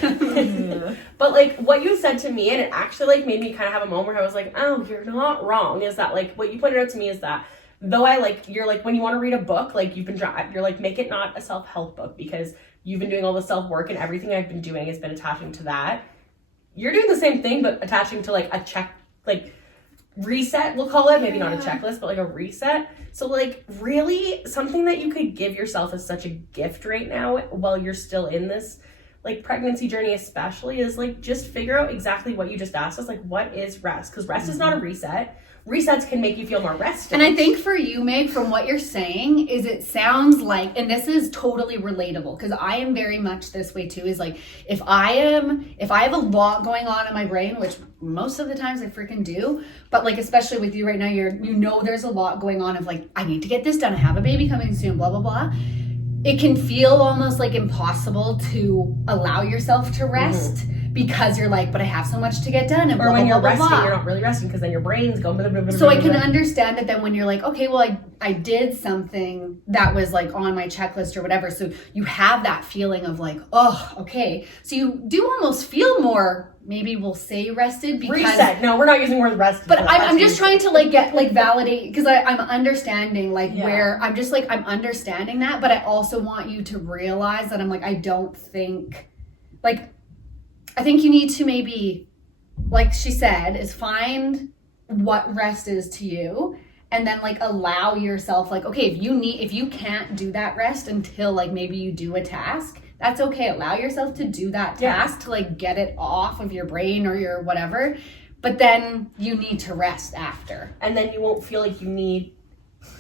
But like what you said to me, and it actually like made me kind of have a moment where I was like, oh, you're not wrong. Is that like what you pointed out to me is that though I like, you're like, when you want to read a book, like you've been you're like, make it not a self-help book because you've been doing all the self-work and everything I've been doing has been attaching to that. You're doing the same thing, but attaching to like a check, like reset, we'll call it, maybe not a checklist, but like a reset. So like really something that you could give yourself as such a gift right now while you're still in this like pregnancy journey especially is like just figure out exactly what you just asked us, like what is rest? Because rest is not a reset. Resets can make you feel more rested. And I think for you, Meg, from what you're saying, is it sounds like, and this is totally relatable, because I am very much this way too, is like, if I have a lot going on in my brain, which most of the times I freaking do, but like, especially with you right now, you know there's a lot going on of like, I need to get this done, I have a baby coming soon, blah, blah, blah. It can feel almost like impossible to allow yourself to rest because you're like, but I have so much to get done. And Or blah, when blah, you're blah, resting, blah. you're not really resting because then your brain's going blah, blah, blah, So blah, I can blah. understand it then when you're like, okay, well, I did something that was like on my checklist or whatever. So you have that feeling of like, oh, okay. So you do almost feel more, maybe we'll say rested because. Reset. No, we're not using the word rested. But I'm just trying to like get like validate because I'm understanding like Yeah. where I'm just like, I'm understanding that. But I also want you to realize that I'm like, I don't think like, I think you need to maybe, like she said, is find what rest is to you and then like allow yourself like, okay, if you can't do that rest until like maybe you do a task, that's okay. Allow yourself to do that task to like get it off of your brain or your whatever, but then you need to rest after. And then you won't feel like you need,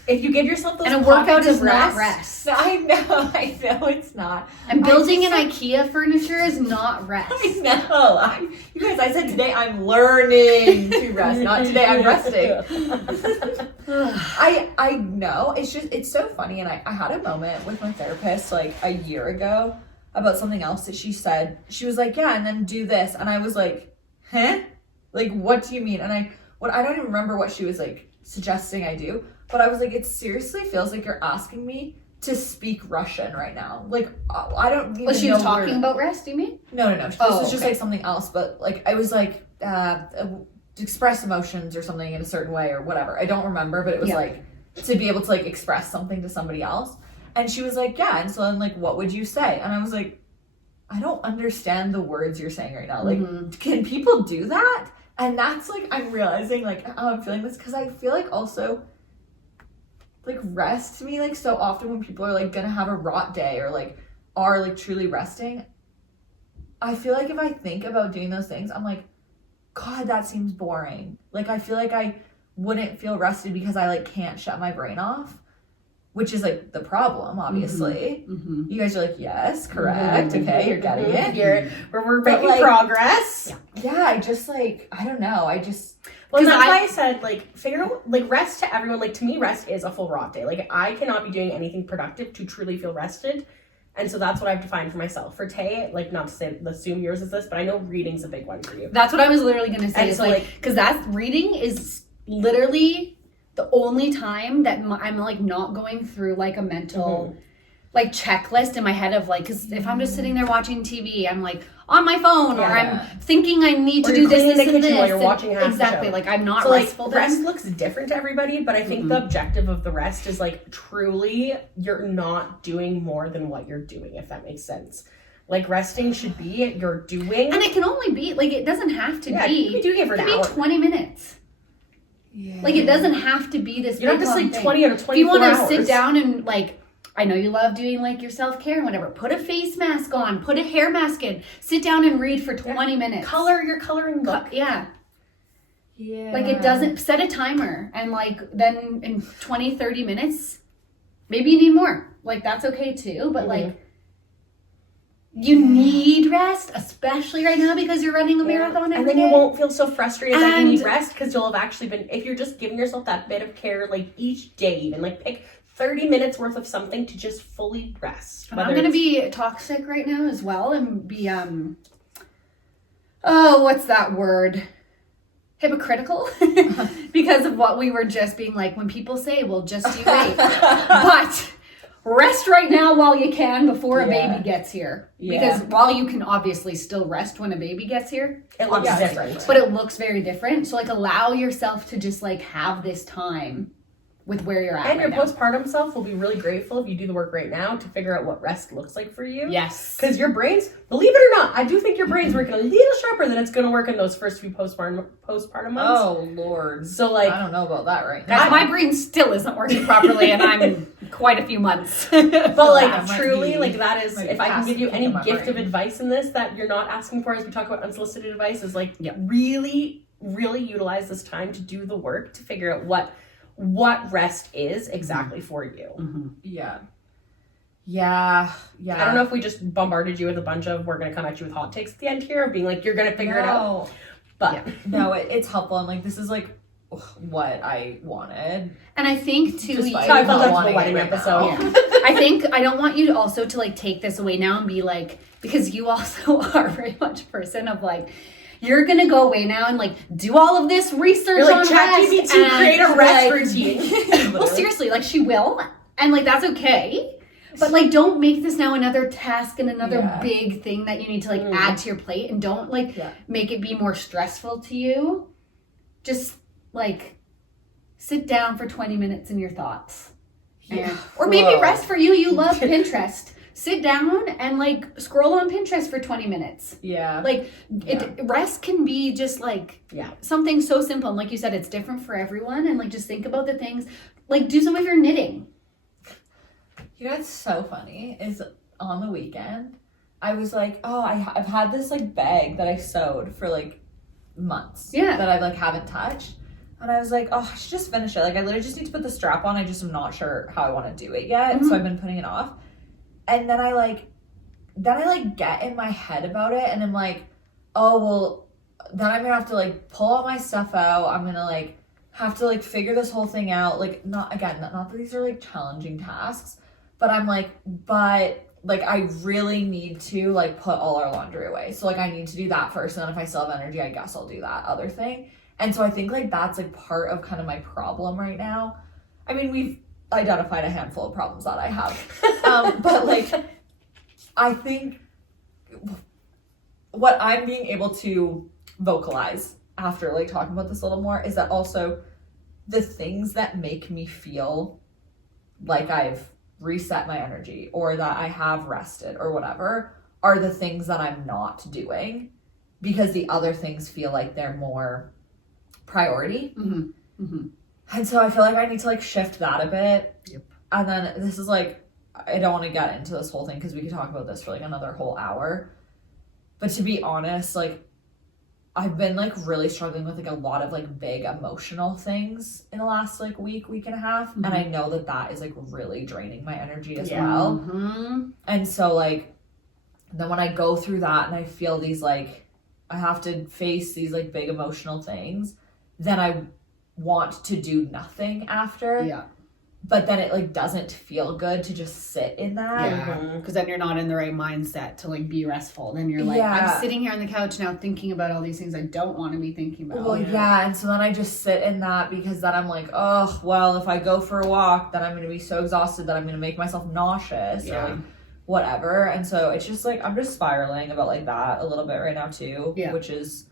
if you give yourself those And a workout pockets is of not rest. I know it's not. And building an I IKEA furniture is not rest. know. You guys, I said today I'm learning to rest, not today I'm resting. I know. It's so funny. And I had a moment with my therapist like a year ago about something else that she said. She was like, yeah, and then do this. And I was like, huh? Like, what do you mean? And I don't even remember what she was like suggesting I do. But I was like, it seriously feels like you're asking me to speak Russian right now. Like, I don't even know. Was she talking about rest, you mean? No. This was just like something else. But like, I was like, express emotions or something in a certain way or whatever. I don't remember, but it was like to be able to like express something to somebody else. And she was like, yeah. And so then like, what would you say? And I was like, I don't understand the words you're saying right now. Like, can people do that? And that's like, I'm realizing like how I'm feeling this because I feel like also like rest to me, like so often when people are like gonna have a rot day or like are like truly resting, I feel like if I think about doing those things, I'm like, God, that seems boring. Like I feel like I wouldn't feel rested because I like can't shut my brain off, which is like the problem, obviously. You guys are like, yes, correct. Okay, you're getting it. We're But, making like, progress. Yeah, I just like, I don't know. Well, 'Cause that's why I said, like, figure out, like, rest to everyone. Like, to me, rest is a full rot day. Like, I cannot be doing anything productive to truly feel rested. And so that's what I've defined for myself. For Tay, like, not to say, assume yours is this, but I know reading's a big one for you. That's what I was literally going to say. And It's so, like, because that's reading is literally the only time that I'm like not going through like a mental like checklist in my head of like, because if I'm just sitting there watching TV, I'm like on my phone or I'm thinking I need to Or do you're this, cleaning this, the and kitchen this. while you're and watching half the exactly, show. like I'm not So, like, restful rest then. looks different to everybody, but I think the objective of the rest is, like, truly you're not doing more than what you're doing, if that makes sense. Like, resting should be you're doing. And it can only be, like, it doesn't have to Yeah, be. you can be doing it for it an could hour. be 20 minutes. Yeah. Like, it doesn't have to be this You don't big have to long sleep thing. 20 out of If 24 you want hours. to sit down and, like, I know you love doing, like, your self-care and whatever. Put a face mask on. Put a hair mask in. Sit down and read for 20 minutes. Color your coloring book. Yeah. Yeah. Like, it doesn't... Set a timer. And, like, then in 20, 30 minutes, maybe you need more. Like, that's okay, too. But, like... You need rest, especially right now because you're running a marathon every and then day. you won't feel so frustrated that you And- need rest because you'll have actually been, if you're just giving yourself that bit of care, like each day, even like pick 30 minutes worth of something to just fully rest. I'm gonna be toxic right now as well and be oh, what's that word? Hypocritical because of what we were just being like when people say, well, just you wait. But rest right now while you can before a baby gets here. Because while you can obviously still rest when a baby gets here, It looks different. but it looks very different. So like allow yourself to just like have this time with where you're at. And your right now. postpartum self will be really grateful if you do the work right now to figure out what rest looks like for you. Yes. Because your brain's, believe it or not, I do think your brain's working a little sharper than it's going to work in those first few postpartum months. Oh, Lord. So, like, I don't know about that right now. Guys, my brain still isn't working properly and I'm quite a few months. but like that might truly, be- like that is, might be if I can past give you the any peak of my gift of brain. advice in this that you're not asking for as we talk about unsolicited advice is like really, really utilize this time to do the work to figure out what rest is exactly for you. Yeah. I don't know if we just bombarded you with a bunch of, we're going to come at you with hot takes at the end here of being like, you're going to figure it out. But No, it's helpful. And like, this is like what I wanted. And I think too, Despite So I felt not that's the wanting wedding it right episode. now. yeah. I think I don't want you to also to like take this away now and be like, because you also are very much a person of like, you're gonna go away now and like do all of this research You're like, on ChatGPT, rest and, create a rest like, routine. well, seriously, like she will, and like that's okay. But like, don't make this now another task and another big thing that you need to like add to your plate, and don't like make it be more stressful to you. Just like sit down for 20 minutes in your thoughts, or maybe rest for you. You love Pinterest. Sit down and like scroll on Pinterest for 20 minutes. Yeah. Like rest can be just like something so simple. And like you said, it's different for everyone. And like just think about the things, like do some of your knitting. You know what's so funny is on the weekend, I was like, oh, I've had this like bag that I sewed for like months. Yeah. That I like haven't touched. And I was like, oh, I should just finish it. Like I literally just need to put the strap on. I just am not sure how I want to do it yet. Mm-hmm. So I've been putting it off. And then I get in my head about it and I'm like, oh, well, then I'm gonna have to like pull all my stuff out. I'm gonna like have to like figure this whole thing out. Like not that these are like challenging tasks, but I'm like, but like I really need to like put all our laundry away. So like I need to do that first. And then if I still have energy, I guess I'll do that other thing. And so I think like that's like part of kind of my problem right now. I mean, we've identified a handful of problems that I have. But like, I think what I'm being able to vocalize after like talking about this a little more is that also the things that make me feel like I've reset my energy or that I have rested or whatever are the things that I'm not doing because the other things feel like they're more priority. Mm-hmm. Mm-hmm. And so I feel like I need to like shift that a bit. Yep. And then this is like, I don't want to get into this whole thing because we could talk about this for like another whole hour. But to be honest, like I've been like really struggling with like a lot of like big emotional things in the last like week and a half. Mm-hmm. And I know that that is like really draining my energy as well. Mm-hmm. And so like, then when I go through that and I feel these like, I have to face these like big emotional things, then I want to do nothing after. Yeah. But then it like doesn't feel good to just sit in that. Yeah. Because then you're not in the right mindset to like be restful. Then you're like, I'm sitting here on the couch now thinking about all these things I don't want to be thinking about. Well, yeah. And so then I just sit in that because then I'm like, oh, well, if I go for a walk, then I'm going to be so exhausted that I'm going to make myself nauseous or like whatever. And so it's just like, I'm just spiraling about like that a little bit right now too, which is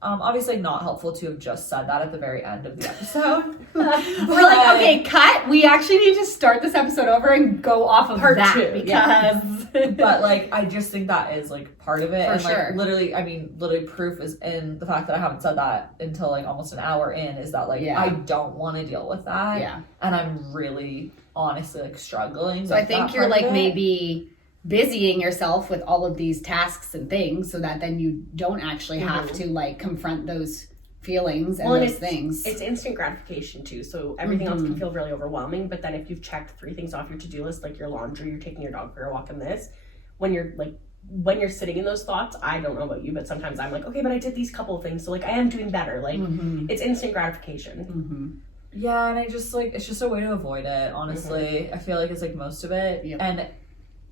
obviously not helpful to have just said that at the very end of the episode. We're like, okay, cut. We actually need to start this episode over and go off of part that 2, because but like I just think that is like part of it. For and sure. like literally proof is in the fact that I haven't said that until like almost an hour in is that like I don't want to deal with that. Yeah. And I'm really honestly like struggling. So I think you're like maybe busying yourself with all of these tasks and things so that then you don't actually have to like confront those feelings and those things. It's instant gratification too, so everything else can feel really overwhelming. But then if you've checked 3 things off your to-do list, like your laundry, you're taking your dog for a walk, and this, when you're sitting in those thoughts, I don't know about you, but sometimes I'm like, okay, but I did these couple of things, so like I am doing better. Like it's instant gratification. Yeah, and I just like it's just a way to avoid it, honestly. I feel like it's like most of it.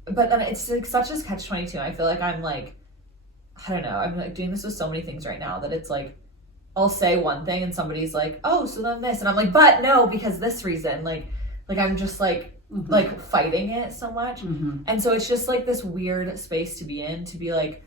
But then it's like such a catch-22. I feel like I'm like, I don't know, I'm like doing this with so many things right now that it's like, I'll say one thing and somebody's like, oh, so then this. And I'm like, but no, because this reason. Like I'm just like, like fighting it so much. And so it's just like this weird space to be in, to be like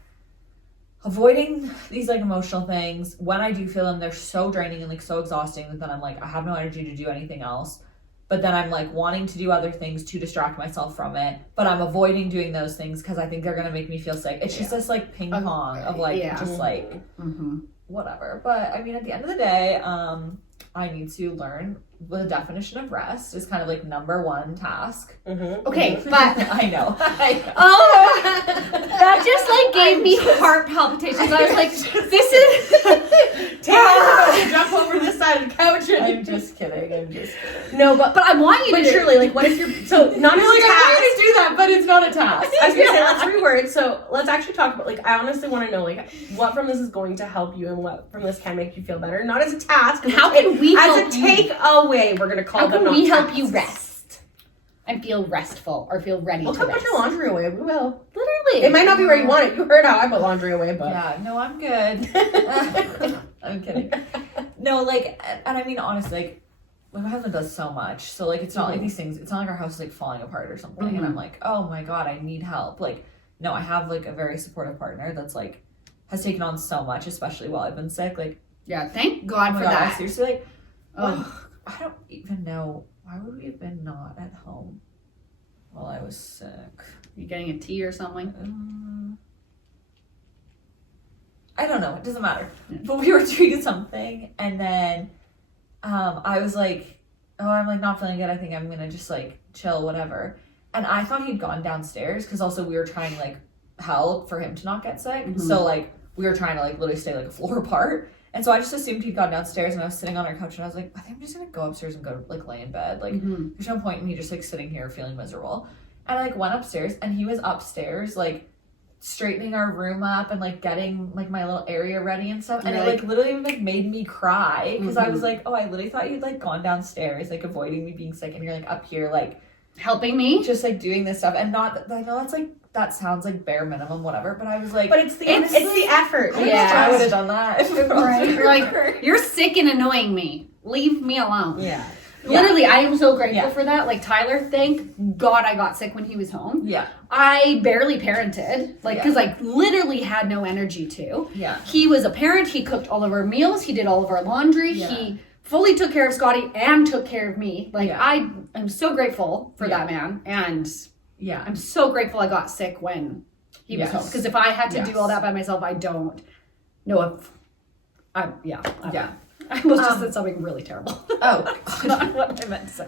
avoiding these like emotional things. When I do feel them, they're so draining and like so exhausting that then I'm like, I have no energy to do anything else. But then I'm like wanting to do other things to distract myself from it. But I'm avoiding doing those things because I think they're going to make me feel sick. It's just this like ping pong of like just like whatever. But I mean, at the end of the day, I need to learn the definition of rest is kind of like number one task. Okay, but I know. oh, that just like gave me heart palpitations. I was like, this is jump over this side of the couch. I'm just kidding. No, but I want you but to truly, like, what if you're so not as You're like, a task? I'm going to do that, but it's not a task. I was gonna say, let's reword. So let's actually talk about, like, I honestly want to know, like, what from this is going to help you and what from this can make you feel better. Not as a task. And how can we help as a you? takeaway? We're gonna call How them. can we help tasks. you rest and feel restful or feel ready We'll to come rest? put your laundry away. We will. Literally. It might not be where you want it. You heard how I put laundry away, but Yeah, no, I'm good. I'm kidding. No, like, and I mean, honestly, like, my husband does so much. So, like, it's not like these things, it's not like our house is, like, falling apart or something. And I'm like, oh my God, I need help. Like, no, I have, like, a very supportive partner that's, like, has taken on so much, especially while I've been sick. Like, Yeah, thank God oh my for God, that. seriously, like, Ugh. I don't even know. Why would we have been not at home while I was sick? You getting a tea or something? I don't know. It doesn't matter. But we were doing something, and then I was like, "Oh, I'm like not feeling good. I think I'm gonna just like chill, whatever." And I thought he'd gone downstairs because also we were trying to like help for him to not get sick. So like we were trying to like literally stay like a floor apart. And so I just assumed he'd gone downstairs, and I was sitting on our couch, and I was like, I think I'm just gonna go upstairs and go like lay in bed. Like there's no point in me just like sitting here feeling miserable. And I like went upstairs, and he was upstairs like straightening our room up and like getting like my little area ready and stuff. And it like literally like made me cry because I was like, oh, I literally thought you'd like gone downstairs, like avoiding me being sick, and you're like up here like Helping me? just like doing this stuff. And not, I know that's like, that sounds like bare minimum, whatever, but I was like, but it's the effort. I don't know if I Yeah. would have done that. Right. You're like, you're sick and annoying me. Leave me alone. Yeah. Literally, I am so grateful Yeah. for that. Like Tyler, thank God I got sick when he was home. Yeah. I barely parented, like, because I literally had no energy to. Yeah. He was a parent. He cooked all of our meals. He did all of our laundry. Yeah. He fully took care of Scotty and took care of me. Like, Yeah. I am so grateful for Yeah. that man. And Yeah. I'm so grateful I got sick when he was Yes. home. Because if I had to Yes. do all that by myself, I don't know if I Yeah. I was just said something really terrible. Oh, That's not what I meant to say.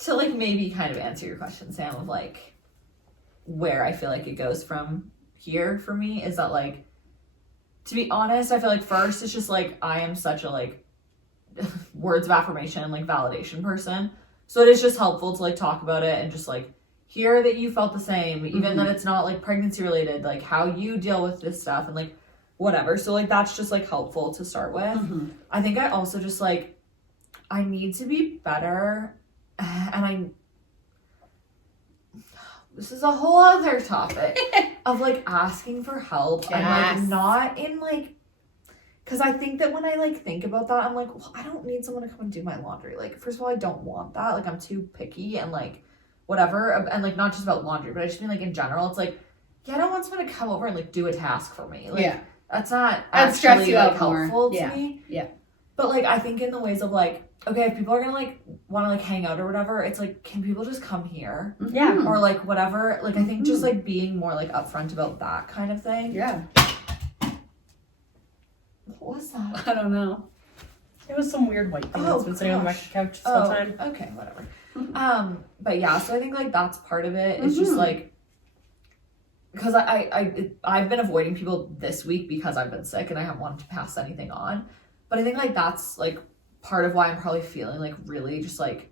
to like maybe kind of answer your question, Sam, of like where I feel like it goes from here for me is that like, to be honest, I feel like first it's just like I am such a like words of affirmation and like validation person. So it is just helpful to like talk about it and just like hear that you felt the same, even that it's not like pregnancy related, like how you deal with this stuff and like whatever. So like that's just like helpful to start with. I think I also just like I need to be better, and this is a whole other topic of like asking for help and like not in like, because I think that when I like think about that, I'm like, well, I don't need someone to come and do my laundry. Like, first of all, I don't want that. Like, I'm too picky and like whatever, and like not just about laundry, but I just mean like in general. It's like, yeah, I don't want someone to come over and like do a task for me. Like, that's not That'd stress actually you like out more. helpful to Yeah. me. Yeah. But like I think in the ways of like, okay, if people are gonna like want to like hang out or whatever, it's like, can people just come here? Yeah. Or like whatever. Like I think just like being more like upfront about that kind of thing. Yeah. What was that? I don't know. It was some weird white thing Oh, that's been sitting on the back of the couch this whole time. Okay, whatever. But yeah, so I think like that's part of it. It's just like, because I've been avoiding people this week because I've been sick and I haven't wanted to pass anything on. But I think like that's like part of why I'm probably feeling like really just like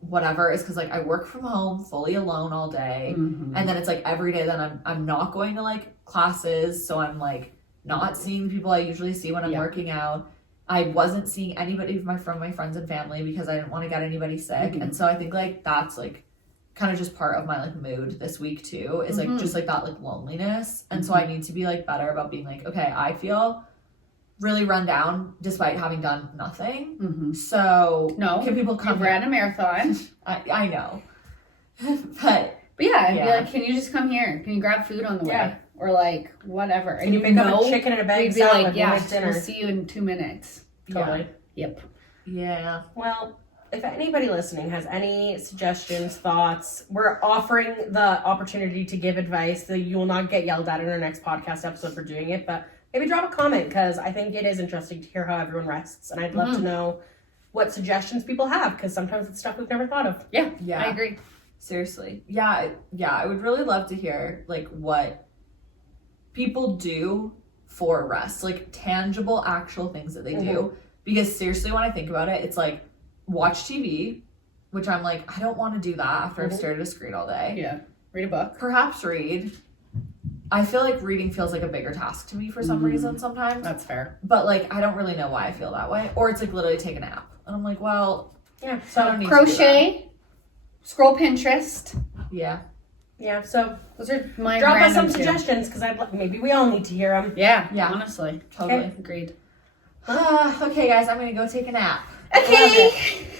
whatever is because like I work from home fully alone all day, and then it's like every day then I'm not going to like classes, so I'm like not seeing the people I usually see when I'm working out. I wasn't seeing anybody from my friends and family because I didn't want to get anybody sick, and so I think like that's like kind of just part of my like mood this week too, is like just like that like loneliness. And so I need to be like better about being like, okay, I feel really run down despite having done nothing. So can people come? You ran a marathon. I know. but yeah, I'd be like, can you just come here? Can you grab food on the way? Or like whatever. Can you pick up a chicken and a bag we'd of be salad like, when it's dinner? we'll see you in 2 minutes. Totally. Yep. Yeah. Well, if anybody listening has any suggestions, thoughts, we're offering the opportunity to give advice. That you will not get yelled at in our next podcast episode for doing it, but maybe drop a comment, because I think it is interesting to hear how everyone rests, and I'd love to know what suggestions people have, because sometimes it's stuff we've never thought of. Yeah, Yeah. I agree. Seriously. Yeah, I would really love to hear like what people do for rest, like tangible, actual things that they do. Because seriously, when I think about it, it's like watch TV, which I'm like, I don't want to do that after I've stared at a screen all day. Yeah. Read a book. Perhaps read. I feel like reading feels like a bigger task to me for some reason sometimes. That's fair. But like, I don't really know why I feel that way. Or it's like literally take a nap. And I'm like, well, Yeah. I So don't need to do Crochet, scroll Pinterest. that. Yeah. yeah. So Those are my drop us some random two. suggestions, because maybe we all need to hear them. Yeah, Yeah. honestly. Totally. Agreed. Okay, guys, I'm gonna go take a nap. Okay.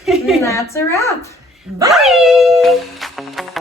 And that's a wrap. Bye.